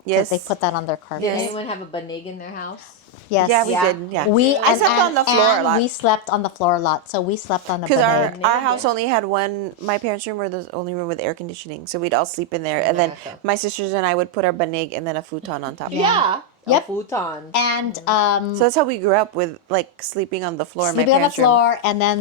Yes. They put that on their carpet. Yes. Anyone have a banig in their house? Yes. Yeah, we Yeah. did. Yeah. I slept on the floor a lot. We slept on the floor a lot, so we slept on the Because bed. our house only had one. My parents' room were the only room with air conditioning, so we'd all sleep in there. And then okay. my sisters and I would put our banig and then a futon on top. Yeah. Yep. A futon. And So that's how we grew up, with like sleeping on the floor. sleeping in my on the parents' room. floor, and then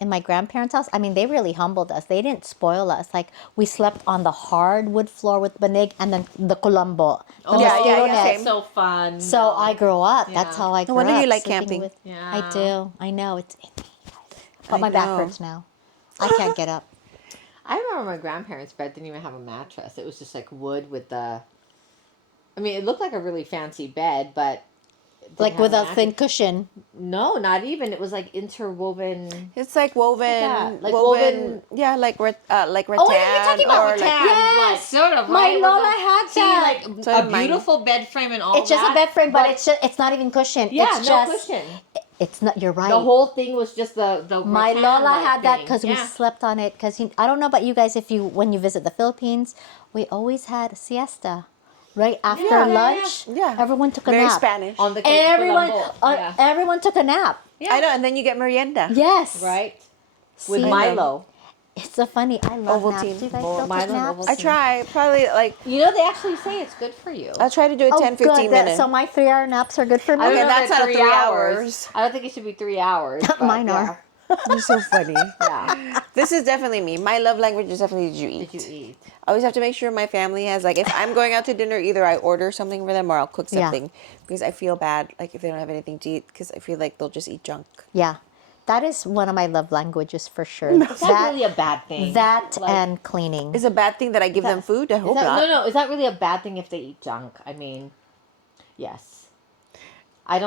in my grandparents' house. I mean, they really humbled us. They didn't spoil us. Like we slept on the hardwood floor with banig, and then the colombo. The Yeah, mosquito yeah, net. same. So fun. So I grew up. Yeah. That's how I grew wonder up. you like sleeping camping. with- Yeah. I do. I know it's. But I my back know. hurts now. I can't get up. I remember my grandparents' bed didn't even have a mattress. It was just like wood with the. I mean, it looked like a really fancy bed, but. it didn't Like have with a mattress. thin cushion. No, not even. It was like interwoven. It's like woven, that? Like woven, woven- yeah, like like rattan. Oh, yeah, you're talking about or rattan. like, Yes, Yes! sort of. My Right? With Lola the- had See, that. like So a did mine. beautiful bed frame and all. It's just that, a bed frame, but it's not even cushion. yeah, it's no just, cushion. It's not. You're right. The whole thing was just the My rattan Lola like had that thing. because we Yeah. slept on it. Because I don't know about you guys, when you visit the Philippines, we always had siesta right after Yeah, yeah, lunch. yeah. Everyone took a very nap. Spanish. on the Everyone, yeah. everyone took a nap. Yeah. I know, and then you get merienda. Yes, right with See? Milo. It's so funny. I love naps. Ovaltine. Do you guys Milo still take and naps? Ovaltine. I try probably like You know they actually say it's good for you. I'll try to do it 10, 15 good. minutes. So my 3-hour naps are good for me. I don't Okay, know that's if not it's 3 hours. I don't think it should be 3 hours. But Mine yeah. are. You're so funny. Yeah. This is definitely me. My love language is definitely did you eat. Did you eat? I always have to make sure my family has, like, if I'm going out to dinner, either I order something for them or I'll cook Yeah. something because I feel bad, like, if they don't have anything to eat because I feel like they'll just eat junk. Yeah, that is one of my love languages for sure. Is that really a bad thing? that Like, and cleaning. Is it a bad thing that I give them food? I hope is that, not. no, is that really a bad thing if they eat junk? I mean, yes. I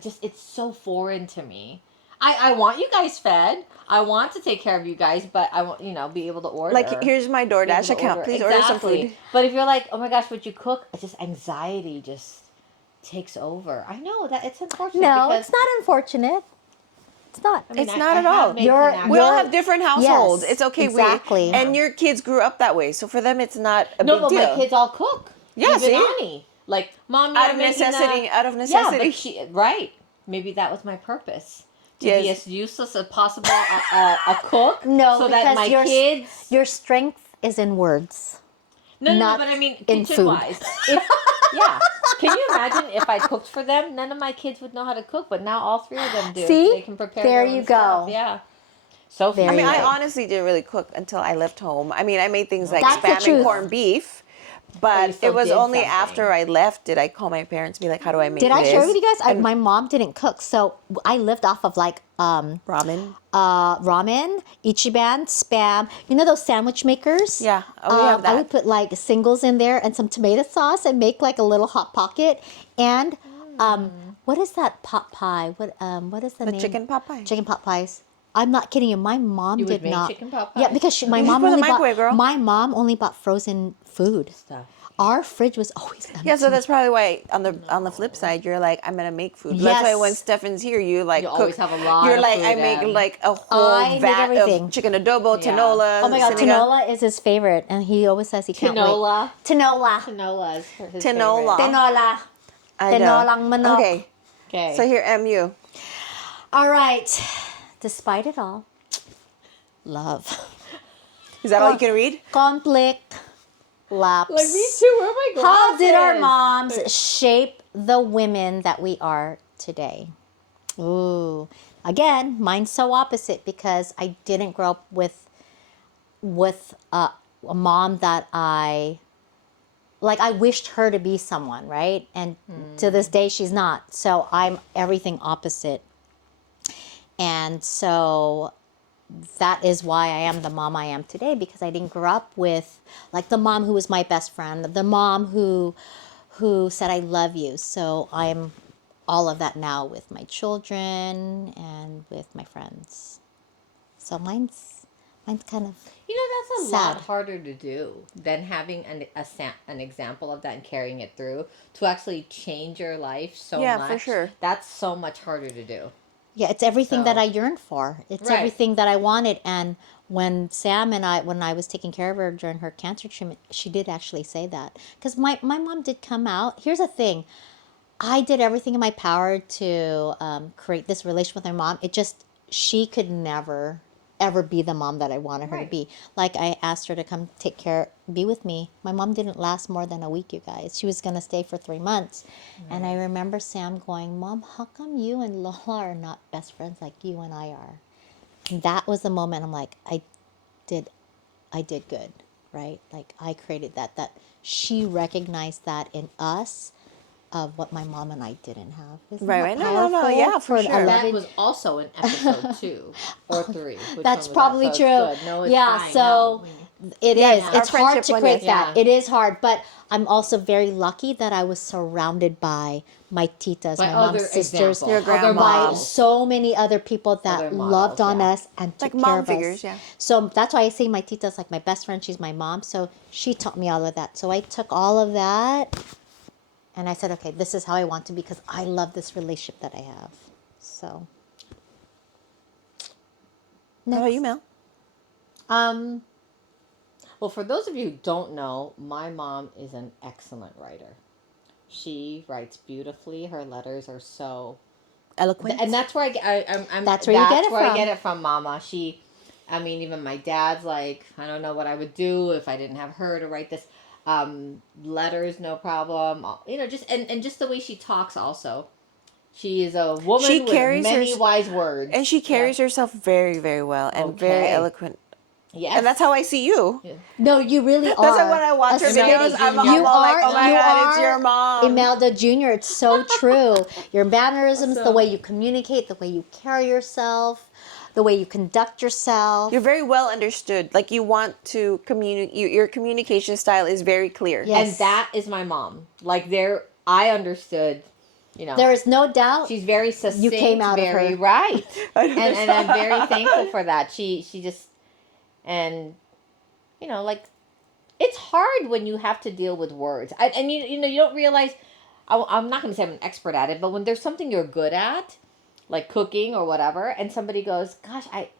just, it's so foreign to me. I want you guys fed. I want to take care of you guys, but I want, be able to order. Like, here's my Be able DoorDash to account. Please order some Exactly. food. But if you're like, oh my gosh, would you cook? It's just anxiety just takes over. I know that it's unfortunate. No, because, it's not unfortunate. It's not. I mean, It's not at have all. made You're- connections. We all You're- have different households. Yes, It's okay. exactly. And your kids grew up that way. So for them, it's not a No, big but deal. my kids all cook. Yeah, Even see? Annie. Like, Mom, Out you're of making necessity. Out of Yeah, necessity. but right. maybe that was my purpose. To Yes. be as useless as possible a cook. No, so because that my kids. your strength is in words. No, not but I mean, in kitchen food. wise. Yeah. Can you imagine if I cooked for them? None of my kids would know how to cook, but now all three of them do. See? They can prepare There their you own stuff. go. Yeah. So There I mean, you I go. honestly didn't really cook until I left home. I mean, I made things like That's the spam truth. and corned beef, But but you still it was did only something. after I left did I call my parents and be like, how do I make Did this? I share with you guys? And My mom didn't cook, so I lived off of like ramen? ramen, Ichiban, Spam. You know those sandwich makers? Yeah, we have that. I would put like singles in there and some tomato sauce and make like a little hot pocket. And what is that pot pie? What is the name? Chicken pot pie. Chicken pot pies. I'm not kidding you. My mom You would did make not. chicken pot Yeah, pies? because my You mom put in the only bought. microwave, girl. My mom only bought frozen food. Stuff. Our fridge was always empty. Yeah, so that's probably why on the flip side you're like, I'm gonna make food. That's why Yes. when Stefan's here, you like You cook. always have a lot You're of like, food, I make like a I whole make vat everything. of chicken adobo, Yeah. tinola. Oh my God, sinigang. tinola is his favorite, and he always says he can't Tinola. wait. Tinola. Tinola is his Tinola. favorite. Tinola. I know. Tinolang manok. Okay, Okay. so here, MU. All right. Despite it all, love, Is that all you can read? conflict, lapse. Like me too. Where are my glasses? How did our moms shape the women that we are today? Ooh. Again, mine's so opposite because I didn't grow up with a mom that I wished her to be someone, right? And to this day, she's not. So I'm everything opposite. And so that is why I am the mom I am today, because I didn't grow up with like the mom who was my best friend, the mom who said I love you. So I'm all of that now with my children and with my friends. So mine's kind of You know, that's a Sad. lot harder to do than having an example of that and carrying it through to actually change your life so Yeah, much. for sure. That's so much harder to do. yeah, it's everything So- that I yearned for. It's Right. everything that I wanted. And when when I was taking care of her during her cancer treatment, she did actually say that. Because my mom did come out. Here's the thing. I did everything in my power to create this relationship with my mom. It just, she could never, ever be the mom that I wanted her to Right. be. Like I asked her to come be with me. My mom didn't last more than a week, you guys. She was going to stay for 3 months. And I remember Sam going, Mom, how come you and Lola are not best friends like you and I are? And that was the moment I'm like, I did good, right? Like I created that she recognized that in us of what my mom and I didn't have. Isn't Right, that right. No, powerful yeah, for a sure. That loving- was also in episode 2 or 3. Which That's one was probably that? So true. it's good. No, it's Yeah, fine. so it is. our It's hard friendship to one create is- that. Yeah. It is hard, but I'm also very lucky that I was surrounded by my titas, By my other mom's sisters, examples, Your other grandma. by models. so many other people that Other loved models, on yeah. us and took Like care mom of figures, us. yeah. So that's why I say my tita's like my best friend. She's my mom. So she taught me all of that. So I took all of that and I said, okay, this is how I want to be because I love this relationship that I have. So. How about you, Mel? Well, for those of you who don't know, my mom is an excellent writer. She writes beautifully. Her letters are so, Eloquent. and that's where I'm. That's where you get it where from. I get it from, Mama. Even my dad's like, I don't know what I would do if I didn't have her to write this. Letters, no problem. Just and just the way she talks, also. She is a woman She with carries many her- wise words, And she carries herself very, very well and very Okay. eloquent. Yes, And that's how I see you. No, you really are. That's why when I watch her a spirit. videos, I'm You all like, are- oh my you God, it's are your mom. Imelda Jr., it's so true. Your mannerisms, the Awesome. way you communicate, the way you carry yourself, the way you conduct yourself. You're very well understood. Like you want to communicate. Your communication style is very clear. Yeah. and Yes. that is my mom. Like I understood. There is no doubt. She's very succinct. came out of very her. right, I know. and I'm very thankful for that. She just and like it's hard when you have to deal with words. And you don't realize. I'm not going to say I'm an expert at it, but when there's something you're good at, like cooking or whatever, and somebody goes, "Gosh, I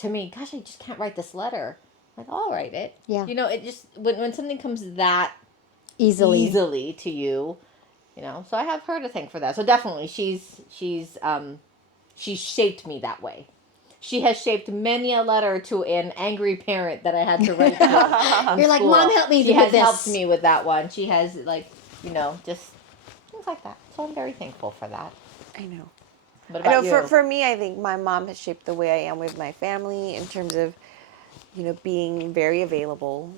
just can't write this letter." I'm like, I'll write it. Yeah. It just when something comes that easily. easily to you, You know, so I have her to thank for that. So definitely, she's shaped me that way. She has shaped many a letter to an angry parent that I had to write to. You're like, Mom, help me She with has this. helped me with that one. She has, like, you know, just things like that. So I'm very thankful for that. I know. What I about know you? for me, I think my mom has shaped the way I am with my family in terms of, you know, being very available,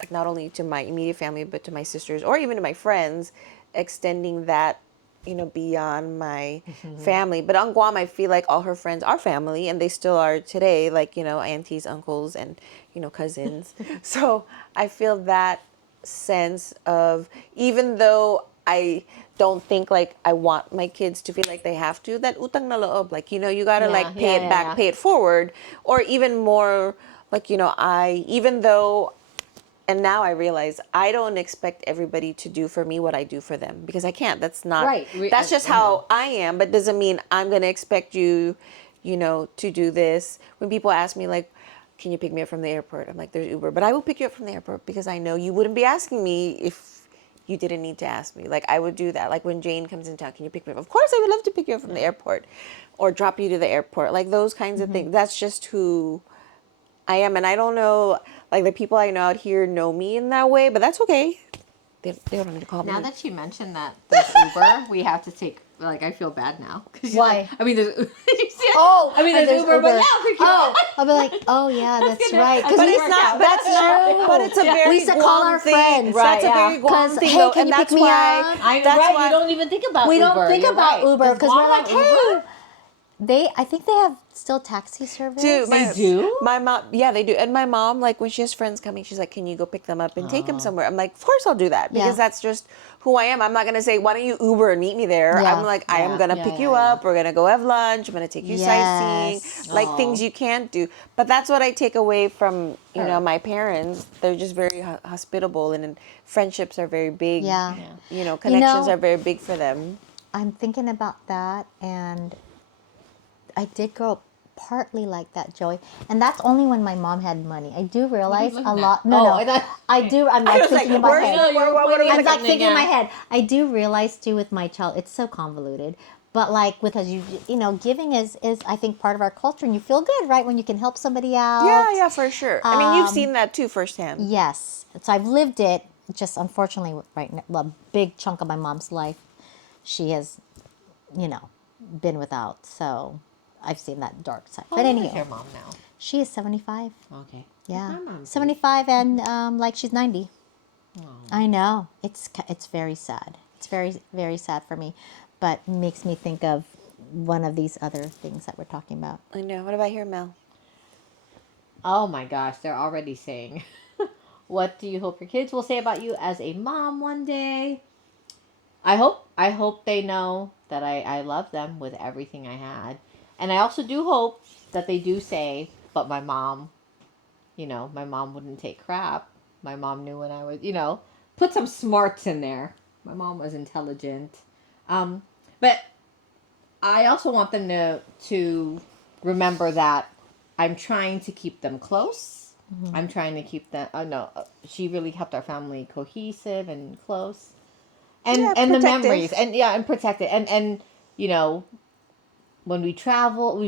like not only to my immediate family, but to my sisters or even to my friends, extending that, you know, beyond my family. But on Guam, I feel like all her friends are family and they still are today, like, you know, aunties, uncles, and, you know, cousins. So I feel that sense of, even though I don't think like I want my kids to feel like they have to, that utang na loob, like, you know, you gotta like pay it back, pay it forward, or even more like, you know, even though, and now I realize I don't expect everybody to do for me what I do for them, because I can't. That's not, Right. that's just how I am, but doesn't mean I'm going to expect you, you know, to do this. When people ask me like, can you pick me up from the airport? I'm like, there's Uber, but I will pick you up from the airport because I know you wouldn't be asking me if you didn't need to ask me. Like, I would do that. Like when Jane comes in town, can you pick me up? Of course, I would love to pick you up from the airport or drop you to the airport. Like those kinds of things. That's just who I am. And I don't know, like the people I know out here know me in that way, but that's okay. They don't need to call me. Now that you mentioned that there's Uber, we have to take. Like, I feel bad now. Why? Like, I mean, there's. You see it? Oh, I mean, there's Uber, but yeah, I'll pick you up. I'll be like, oh yeah, that's gonna- right. but Because it's not- that's true. But it's a very We used to call Guam our thing. friends. Right, that's a yeah. very Guam 'Cause, thing, hey, though, can and you that's pick me why. up? That's Right, why you don't even think about We Uber. don't think You're about right. Uber Does because we're Guam like, have Uber? hey, I think they have still taxi service. Dude, They do? My mom, yeah, they do. And my mom, like, when she has friends coming, she's like, can you go pick them up and take them somewhere? I'm like, of course I'll do that, because Yeah. that's just who I am. I'm not going to say, why don't you Uber and meet me there? Yeah. I'm like, I am Yeah. going to Yeah, pick yeah, you yeah. up. We're going to go have lunch. I'm going to take you sightseeing. Yes. Like, things you can't do. But that's what I take away from, you know, Her. my parents. They're just very hospitable, and friendships are very big. Yeah. You know, connections know- are very big for them. I'm thinking about that, and I did grow up partly like that, Joey. And that's only when my mom had money. I do realize looking a at? lot. Oh, No, I thought- I do. I'm like was like, thinking in my where's- head. No, you're what are we pointing at I'm like something, thinking in my yeah. head. I do realize too with my child, it's so convoluted. But like with us, you know, giving is I think part of our culture, and you feel good, right, when you can help somebody out. Yeah, for sure. I mean, you've seen that too firsthand. Yes. So I've lived it. Just unfortunately, right now, a big chunk of my mom's life, she has, you know, been without. So I've seen that dark side. How But old is anyhow, your mom now? she is 75. Okay. Yeah, My mom's 75, and like she's 90. I know. It's very sad. It's very, very sad for me, but makes me think of one of these other things that we're talking about. I know. What about here, Mel? Oh my gosh, they're already saying, what do you hope your kids will say about you as a mom one day? I hope they know that I love them with everything I had. And I also do hope that they do say, but my mom, you know, my mom wouldn't take crap. My mom knew when I was, you know, put some smarts in there. My mom was intelligent. But I also want them to remember that I'm trying to keep them close. I'm trying to keep them. No, she really kept our family cohesive and close, and Yeah, and the protective. memories, and protected, and you know, when we traveled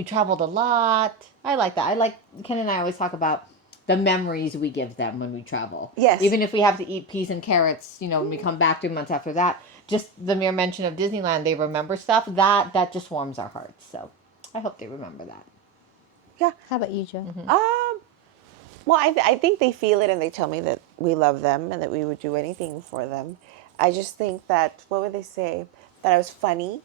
a lot. I like that. I like Ken and I always talk about the memories we give them when we travel. Yes. Even if we have to eat peas and carrots, you know, when we come back 2 months after that, just the mere mention of Disneyland, they remember stuff that just warms our hearts. So I hope they remember that. How about you, Joe? Well, I think they feel it and they tell me that we love them and that we would do anything for them. I just think that, what would they say? That I was funny,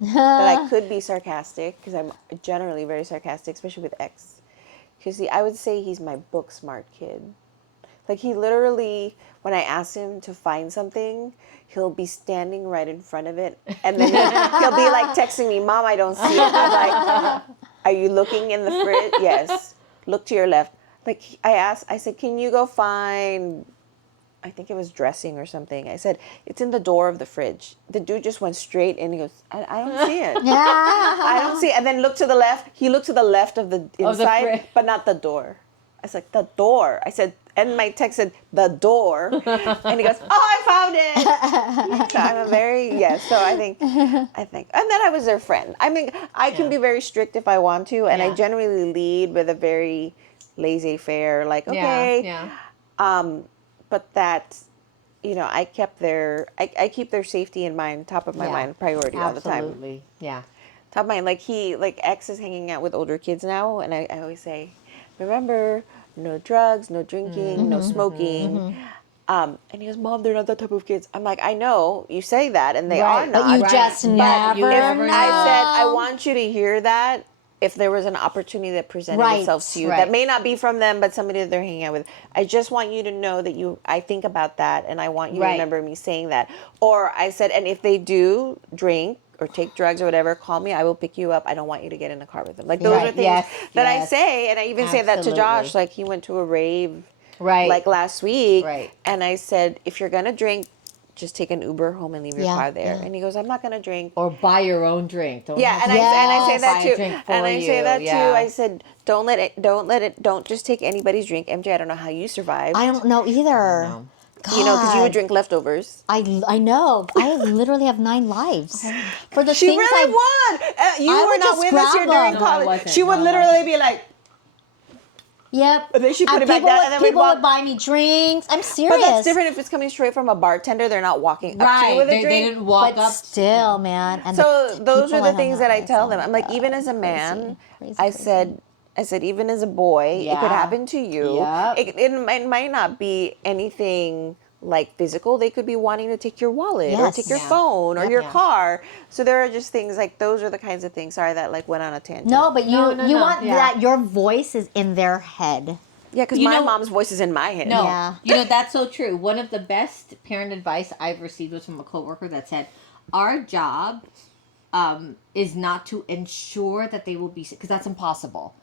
that I could be sarcastic, because I'm generally very sarcastic, especially with X. Because I would say he's my book smart kid. Like, he literally, when I ask him to find something, he'll be standing right in front of it. And then he'll be like texting me, Mom, I don't see it. I'm like, are you looking in the fridge? Yes. Look to your left. Like, I said, can you go find, I think it was dressing or something. I said, it's in the door of the fridge. The dude just went straight in. He goes, I don't see it. Yeah. I don't see it. And then look to the left. He looked to the left of the inside, fridge. but not the door. I was like, the door. I said, And my text said, the door. And he goes, oh, I found it. So I'm a very, so I think, and then I was their friend. I mean, I can be very strict if I want to, and I generally lead with a very laissez-faire, like, okay. But that, I kept I keep their safety in mind, top of my mind, priority all the time. Absolutely. Yeah. Top of mind. Like X is hanging out with older kids now, and I always say, remember, no drugs, no drinking, no smoking. And he goes, Mom, they're not that type of kids. I'm like, I know, you say that, and they are not. But you just never know. I said, I want you to hear that if there was an opportunity that presented itself to you that may not be from them, but somebody that they're hanging out with. I just want you to know that I think about that, and I want you to remember me saying that. Or I said, and if they do drink or take drugs or whatever, call me. I will pick you up. I don't want you to get in the car with them. Like, those are things that I say, and I even say that to Josh. Like, he went to a rave like last week, and I said, if you're going to drink, just take an Uber home and leave your car there. And he goes, I'm not going to drink. Or buy your own drink. Don't I say that too. And I say that too. I said, don't just take anybody's drink. MJ, I don't know how you survive. I don't know either. God. Because you would drink leftovers. I know. I literally have 9 lives. For the she things really won. You I were would not just with us here during grab college. She would literally be like, yep. And then she put it back down, and then people would buy me drinks. I'm serious. But that's different if it's coming straight from a bartender. They're not walking up to you with a drink. They didn't walk but up. still, man. And so those are the things that I tell them. I'm like, even as a man, I said, even as a boy, it could happen to you. Yeah. It might not be anything like physical. They could be wanting to take your wallet or take your phone or your car. So there are just things like, those are the kinds of things. Sorry that like went on a tangent. No, but you want that your voice is in their head. Yeah, because my mom's voice is in my head. No, Yeah. That's so true. One of the best parent advice I've received was from a coworker that said, our job is not to ensure that they will be, because that's impossible,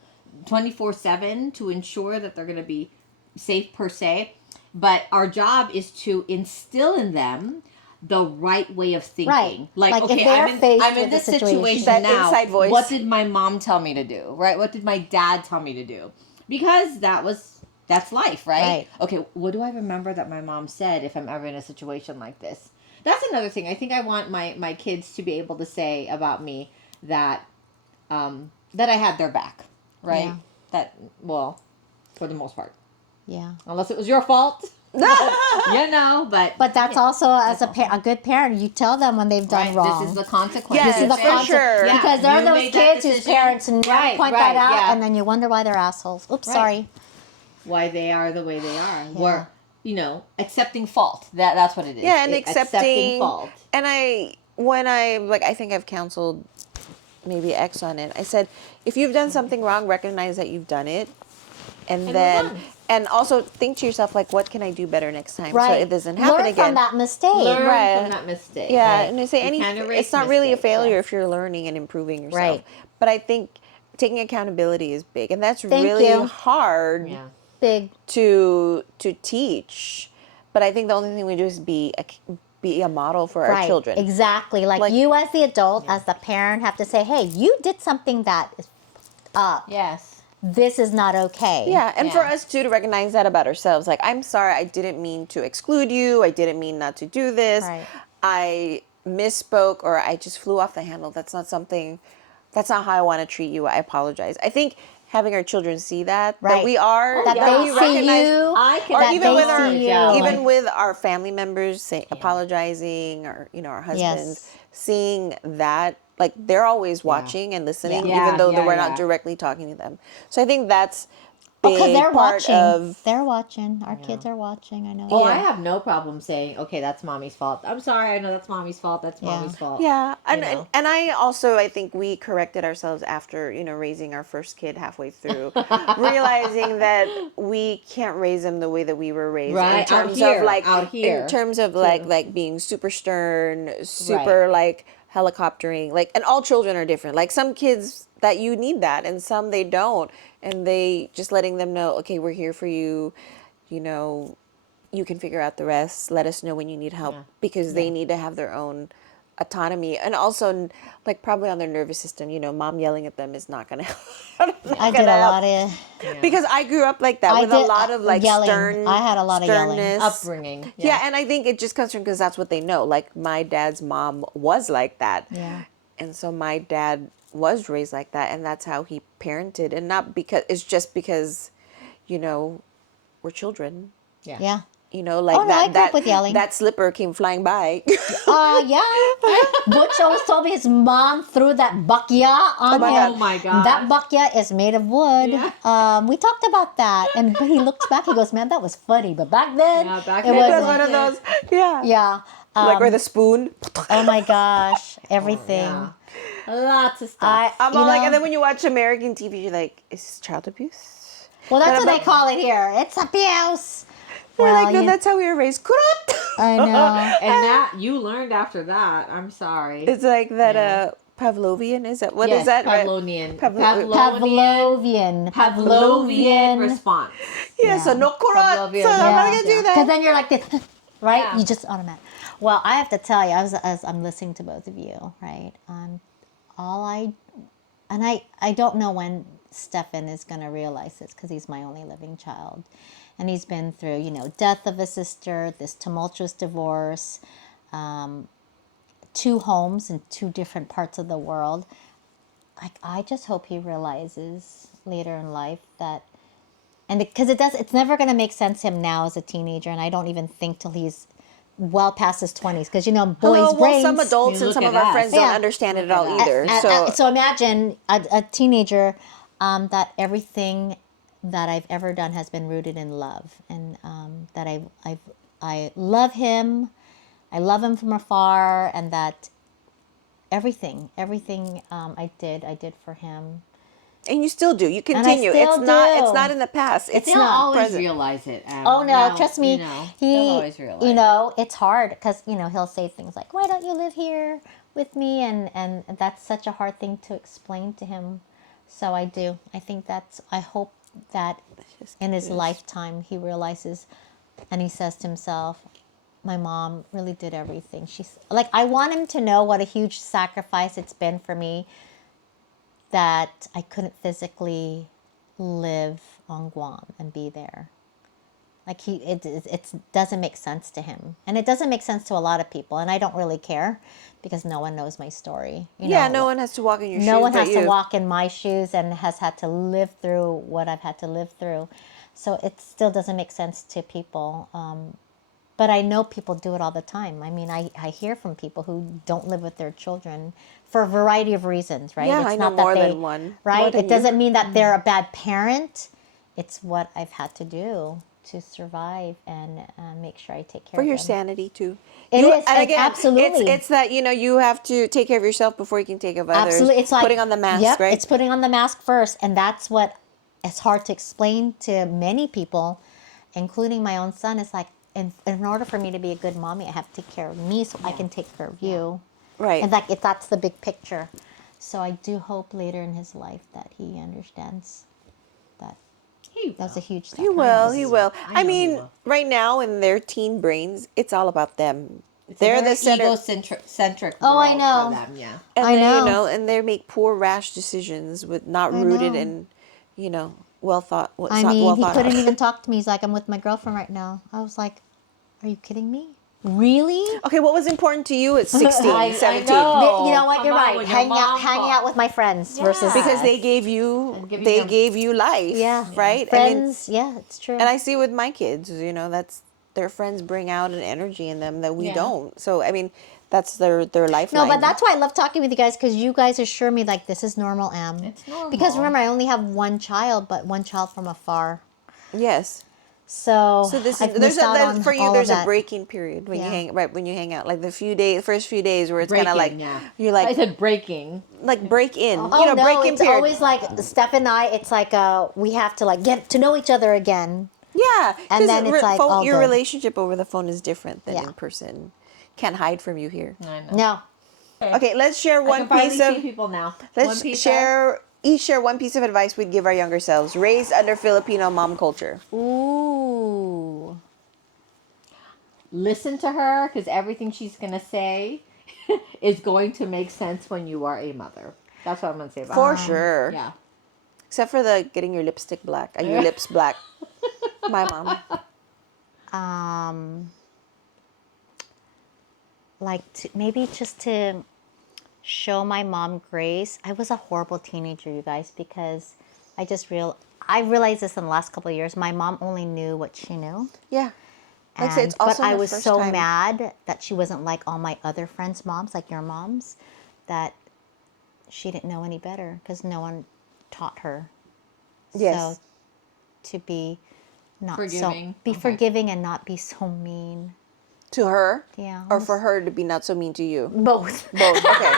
24/7 to ensure that they're going to be safe per se. But our job is to instill in them the right way of thinking. Right. Like if okay, they're faced I'm in with this a situation that now. inside voice. What did my mom tell me to do? Right? What did my dad tell me to do? Because that's life, right? Okay, what do I remember that my mom said if I'm ever in a situation like this? That's another thing. I think I want my kids to be able to say about me that that I had their back, right? Yeah. That, well, for the most part. Yeah. Unless it was your fault. But that's also as a good parent, you tell them when they've done wrong. This is the consequence. Yes, This is the for consequence. sure. Yeah. Because there are You those made that kids whose decision. parents never point that out, and then you wonder why they're assholes. Oops, sorry. Why they are the way they are. We're, accepting fault. That's what it is. Yeah, and accepting fault. And I think I've counseled maybe X on it. I said, if you've done something wrong, recognize that you've done it. And also think to yourself, like, what can I do better next time so it doesn't happen Learn again? from that mistake. Learn from that mistake. Yeah, right? and I say it's not really a failure if you're learning and improving yourself. Right. But I think taking accountability is big, and that's really hard Big. to teach. But I think the only thing we do is be a model for our children. Exactly. Like you as the adult, as the parent, have to say, hey, you did something that is up. Yes. This is not okay. Yeah, and for us too to recognize that about ourselves. Like, I'm sorry, I didn't mean to exclude you. I didn't mean not to do this. Right. I misspoke, or I just flew off the handle. That's not how I want to treat you. I apologize. I think having our children see that we are, that they we see recognize, you, or that even they with see you. even with our family members apologizing, or our husbands seeing that. Like, they're always watching and listening, even though we're not directly talking to them. So I think that's big because they're part watching. of... They're watching. Our kids are watching. I know. Oh, I have no problem saying, okay, that's mommy's fault. I'm sorry, I know that's mommy's fault. That's mommy's fault. Yeah, and I think we corrected ourselves after, raising our first kid halfway through, realizing that we can't raise them the way that we were raised. Right, in terms out of like being super stern, super like helicoptering, like, and all children are different. Like, some kids that you need that, and some they don't, and they just letting them know, okay, we're here for you, you can figure out the rest. Let us know when you need help, because they need to have their own autonomy, and also like probably on their nervous system. Mom yelling at them is not gonna help. I did a lot of Because I grew up like that I with a did, lot of like yelling. stern. I had a lot of yelling. sternness. Upbringing. Yeah, and I think it just comes from because that's what they know. Like my dad's mom was like that. Yeah. And so my dad was raised like that, and that's how he parented, and not because it's just because, we're children. Yeah. Like Oh, no, I grew up with yelling. that slipper came flying by. Yeah. Butch always told me his mom threw that bakya on my him. God. Oh my God. That bakya is made of wood. Yeah. We talked about that, and but he looks back. He goes, "Man, that was funny." But back then, Yeah, back it then It was was one of those. Yeah. yeah. Like or the spoon. Oh my gosh, everything. Yeah. Lots of stuff. I'm You all like, know- and then when you watch American TV, you're like, is this child abuse? Well, that's But what I'm they call it here. It's abuse. We're Well, like, no, you- that's how we were raised. Kurot! I know. And that you learned after that. I'm sorry. It's like that Yeah. Pavlovian, is that? What yes, is that? Right? Pavlovian. Pavlovian. Pavlovian response. Yeah, so no kurot. Pavlovian, So I'm not yeah. going to do Because that. then you're like this, right? Yeah. You just automatic. Well, I have to tell you, as I'm listening to both of you, right? I don't know when Stefan is going to realize this because he's my only living child. And he's been through, death of a sister, this tumultuous divorce, 2 homes in 2 different parts of the world. I just hope he realizes later in life that, and because it's never going to make sense to him now as a teenager, and I don't even think till he's well past his 20s, because boys' brains. Some adults You and look some at of our us. friends don't Yeah. understand it at Look all at us. either. So imagine a teenager that everything that I've ever done has been rooted in love, and that I love him, I love him from afar, and that everything I did for him. And you still do. You I continue. still It's do. not in the past. It's They'll not always present. realize it. Oh no, Now, trust me. they'll always realize It's hard because he'll say things like, "Why don't you live here with me?" And that's such a hard thing to explain to him. So I do. I hope that in his lifetime he realizes, and he says to himself, "My mom really did everything." She's like, I want him to know what a huge sacrifice it's been for me that I couldn't physically live on Guam and be there. Like it doesn't make sense to him, and it doesn't make sense to a lot of people, and I don't really care because no one knows my story. No one has to walk in your shoes. No one but has to you. walk in my shoes and has had to live through what I've had to live through, so it still doesn't make sense to people. But I know people do it all the time. I mean, I hear from people who don't live with their children for a variety of reasons, right? Yeah, I know more than one. More Right? than It doesn't mean that they're a bad parent. It's what I've had to do to survive and make sure I take care For of your them. sanity too. It is, and again, absolutely. It's that you have to take care of yourself before you can take care of others. Absolutely. It's like putting on the mask, yep, right? It's putting on the mask first, and that's what is hard to explain to many people, including my own son. It's like in order for me to be a good mommy, I have to take care of me so I can take care of you. Right. And that's the big picture. So I do hope later in his life that he understands that that's a huge He will. He will. I I know he mean, will. right now in their teen brains, it's all about them. It's They're a very the center. egocentric Oh, I world know. for them, yeah. And I then, know. and they make poor, rash decisions with not I rooted know. in, well thought. It's I not mean, well he thought couldn't out. even talk to me. He's like, I'm with my girlfriend right now. I was like, are you kidding me? Really? Okay, what was important to you at 16, I 17? know. You know what? Come You're on, right. when your Hanging mom out with my friends versus Because they gave you, giving they them- gave you life. yeah, Right. friends. Yeah, it's true. And I see with my kids, that's their friends bring out an energy in them that we Yeah. don't. So I mean, that's their lifeline. No, but that's why I love talking with you guys because you guys assure me like this is normal, Em. It's normal. Because remember, I only have one child, but one child from afar. yes. So this I've is missed out on for you. all There's of a that. breaking period when Yeah. you hang out, like the first few days where it's kind Breaking, of like yeah. you're I like said breaking. break in, Oh no, break in it's period. always like Steph and I. It's like we have to like get to know each other again. Yeah, And 'cause then it's like all your good. relationship over the phone is different than Yeah. in person. Can't hide from you here. I know. No, Okay, let's share I one can finally piece of. see people now. Let's One piece each share one piece of advice we'd give our younger selves, raised under Filipino mom culture. ooh, Listen to her because everything she's gonna say is going to make sense when you are a mother. That's what I'm gonna say about For it. sure. Yeah. Except for the getting your lipstick black and your lips black. My mom. Like maybe just to show my mom grace. I was a horrible teenager, you guys, because I realized this in the last couple of years. My mom only knew what she knew. Yeah. Like I say, it's But also I the was first so time. mad that she wasn't like all my other friends' moms, like your moms, that she didn't know any better because no one taught her. Yes. So to be not Forgiving. be Okay. forgiving and not be so mean. To her? Yeah. Or for her to be not so mean to you? Both. Both. Okay.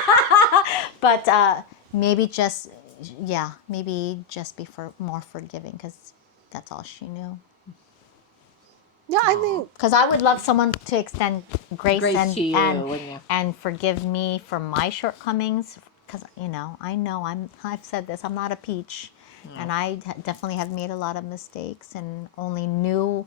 But maybe just be more forgiving because that's all she knew. Yeah, I think. Because I would love someone to extend grace, Grace to you, wouldn't you? and forgive me for my shortcomings. Because I've said this, I'm not a peach, and I definitely have made a lot of mistakes and only knew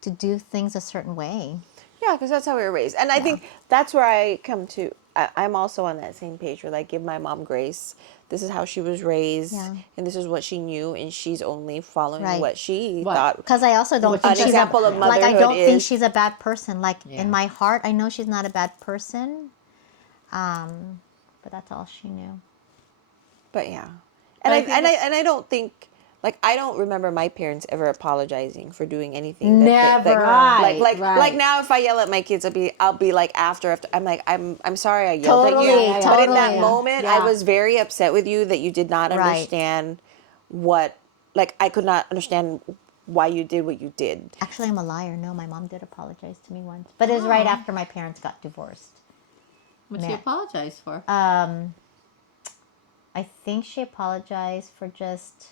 to do things a certain way. Yeah, because that's how we were raised. And I think that's where I come to. I'm also on that same page where, like, give my mom grace. This is how she was raised, and this is what she knew, and she's only following Right. what she What? thought. Because I also don't think An she's example of like I motherhood don't think is- she's a bad person. Like Yeah. in my heart, I know she's not a bad person. But that's all she knew. But yeah, But and I I think and I don't think, like, I don't remember my parents ever apologizing for doing anything. Never. Like now, if I yell at my kids, I'll be like after I'm like I'm sorry I yelled Totally, at you. But in that totally. moment, Yeah. I was very upset with you that you did not Right. understand what, like, I could not understand why you did what you did. Actually, I'm a liar. No, my mom did apologize to me once, but it was right after my parents got divorced. What'd she apologize for? I think she apologized for just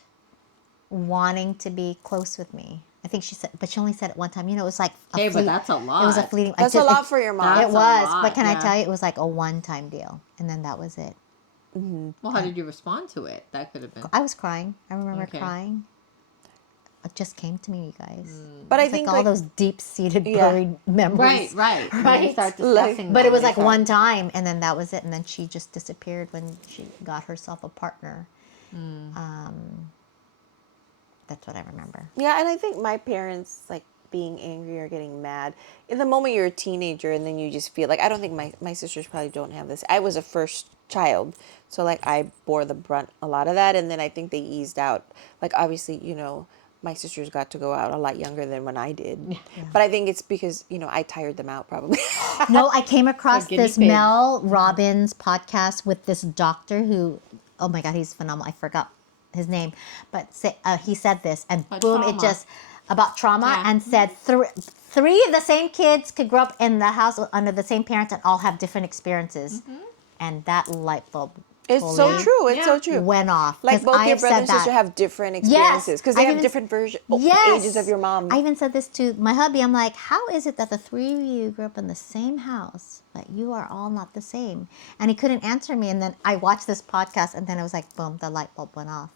wanting to be close with me. I think she said, but she only said it one time. You know, it was like Hey, but that's a lot. It was a fleeting. That's a lot for your mom. It That's a was, lot, but can I yeah. tell you, it was like a one-time deal, and then that was it. Well, how did you respond to it? That could have been. I was crying. I remember Okay. crying. It just came to me, you guys. But I It's think like all those deep-seated, buried memories. Right. When you Right. start discussing But them, it was they like start- one time, and then that was it. And then she just disappeared when she got herself a partner. That's what I remember. Yeah, and I think my parents, like, being angry or getting mad in the moment you're a teenager, and then you just feel like, I don't think my sisters probably don't have this. I was a first child, so, like, I bore the brunt a lot of that, and then I think they eased out. Like, obviously, my sisters got to go out a lot younger than when I did. But I think it's because, I tired them out probably. No, I came across guinea this pig. Mel Robbins podcast with this doctor who, oh my God, he's phenomenal. I forgot his name, but he said this, and About boom, trauma. it just about trauma, Yeah. and said three of the same kids could grow up in the house under the same parents and all have different experiences, and that light bulb It's so totally true. It's so Yeah. true. went off. Like, 'cause both I your have brother said and sister that. have different Yes. experiences because they I have even- different Yes. ages of your mom. I even said this to my hubby. I'm like, how is it that the three of you grew up in the same house, but you are all not the same? And he couldn't answer me. And then I watched this podcast, and then it was like, boom, the light bulb went off.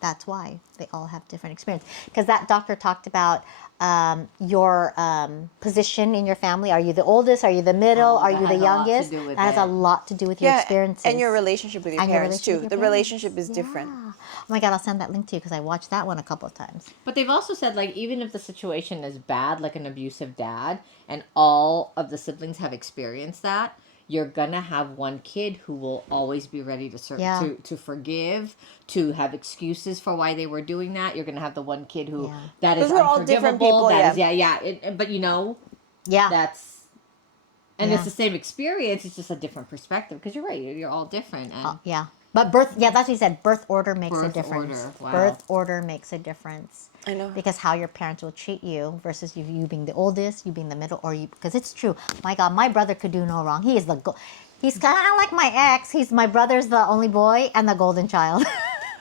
That's why they all have different experience. Because that doctor talked about your position in your family. Are you the oldest? Are you the middle? Are that you the has a lot to youngest? do with That has a it. lot to do with your experiences. and your relationship with your And your parents relationship too. with The your parents. relationship is different. Yeah. Oh my God, I'll send that link to you because I watched that one a couple of times. But they've also said, like, even if the situation is bad, like an abusive dad, and all of the siblings have experienced that, you're gonna have one kid who will always be ready to Yeah. to forgive, to have excuses for why they were doing that. You're gonna have the one kid who Yeah. that is Because we're all different unforgivable. people, That yeah. is, but Yeah. that's. And Yeah. it's the same experience. It's just a different perspective. Because you're right. You're all different. And Yeah. But that's what he said. Birth order makes a Birth difference. order, wow. Birth order makes a difference. I know. Because how your parents will treat you versus you being the oldest, you being the middle, or you, because it's true. My God, my brother could do no wrong. He's kind of like my ex. My brother's the only boy and the golden child.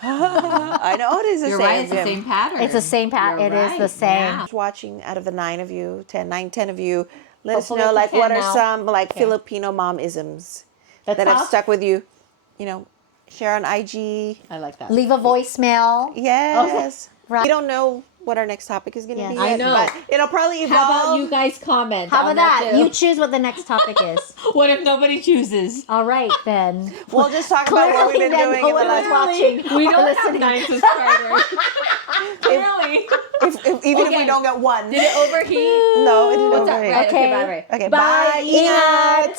I know it is the you're same. right. It's the yeah. same pattern. It's the same pattern. You're It is the right, same. yeah. Watching out of the 9 of you, 10 of you, let Hopefully us know, it's like, 10 what are now. some, like, Filipino mom isms That's that have tough. stuck with you. Share on IG. I like that. Leave a voicemail. Yes. Right. We don't know what our next topic is going to Yes. be. I yet, know. But it'll probably evolve. How about you guys comment? How on about that? too? You choose what the next topic is. What if nobody chooses? All right, then. We'll just talk about what we've been Clearly, doing then in the no one was last watching. We or don't have listening. 9 subscribers. Clearly. Even if Okay. we don't get one. Did it overheat? No, it didn't What's up? overheat. Right, okay, Okay. bye. Okay, Bye. bye. Ingat!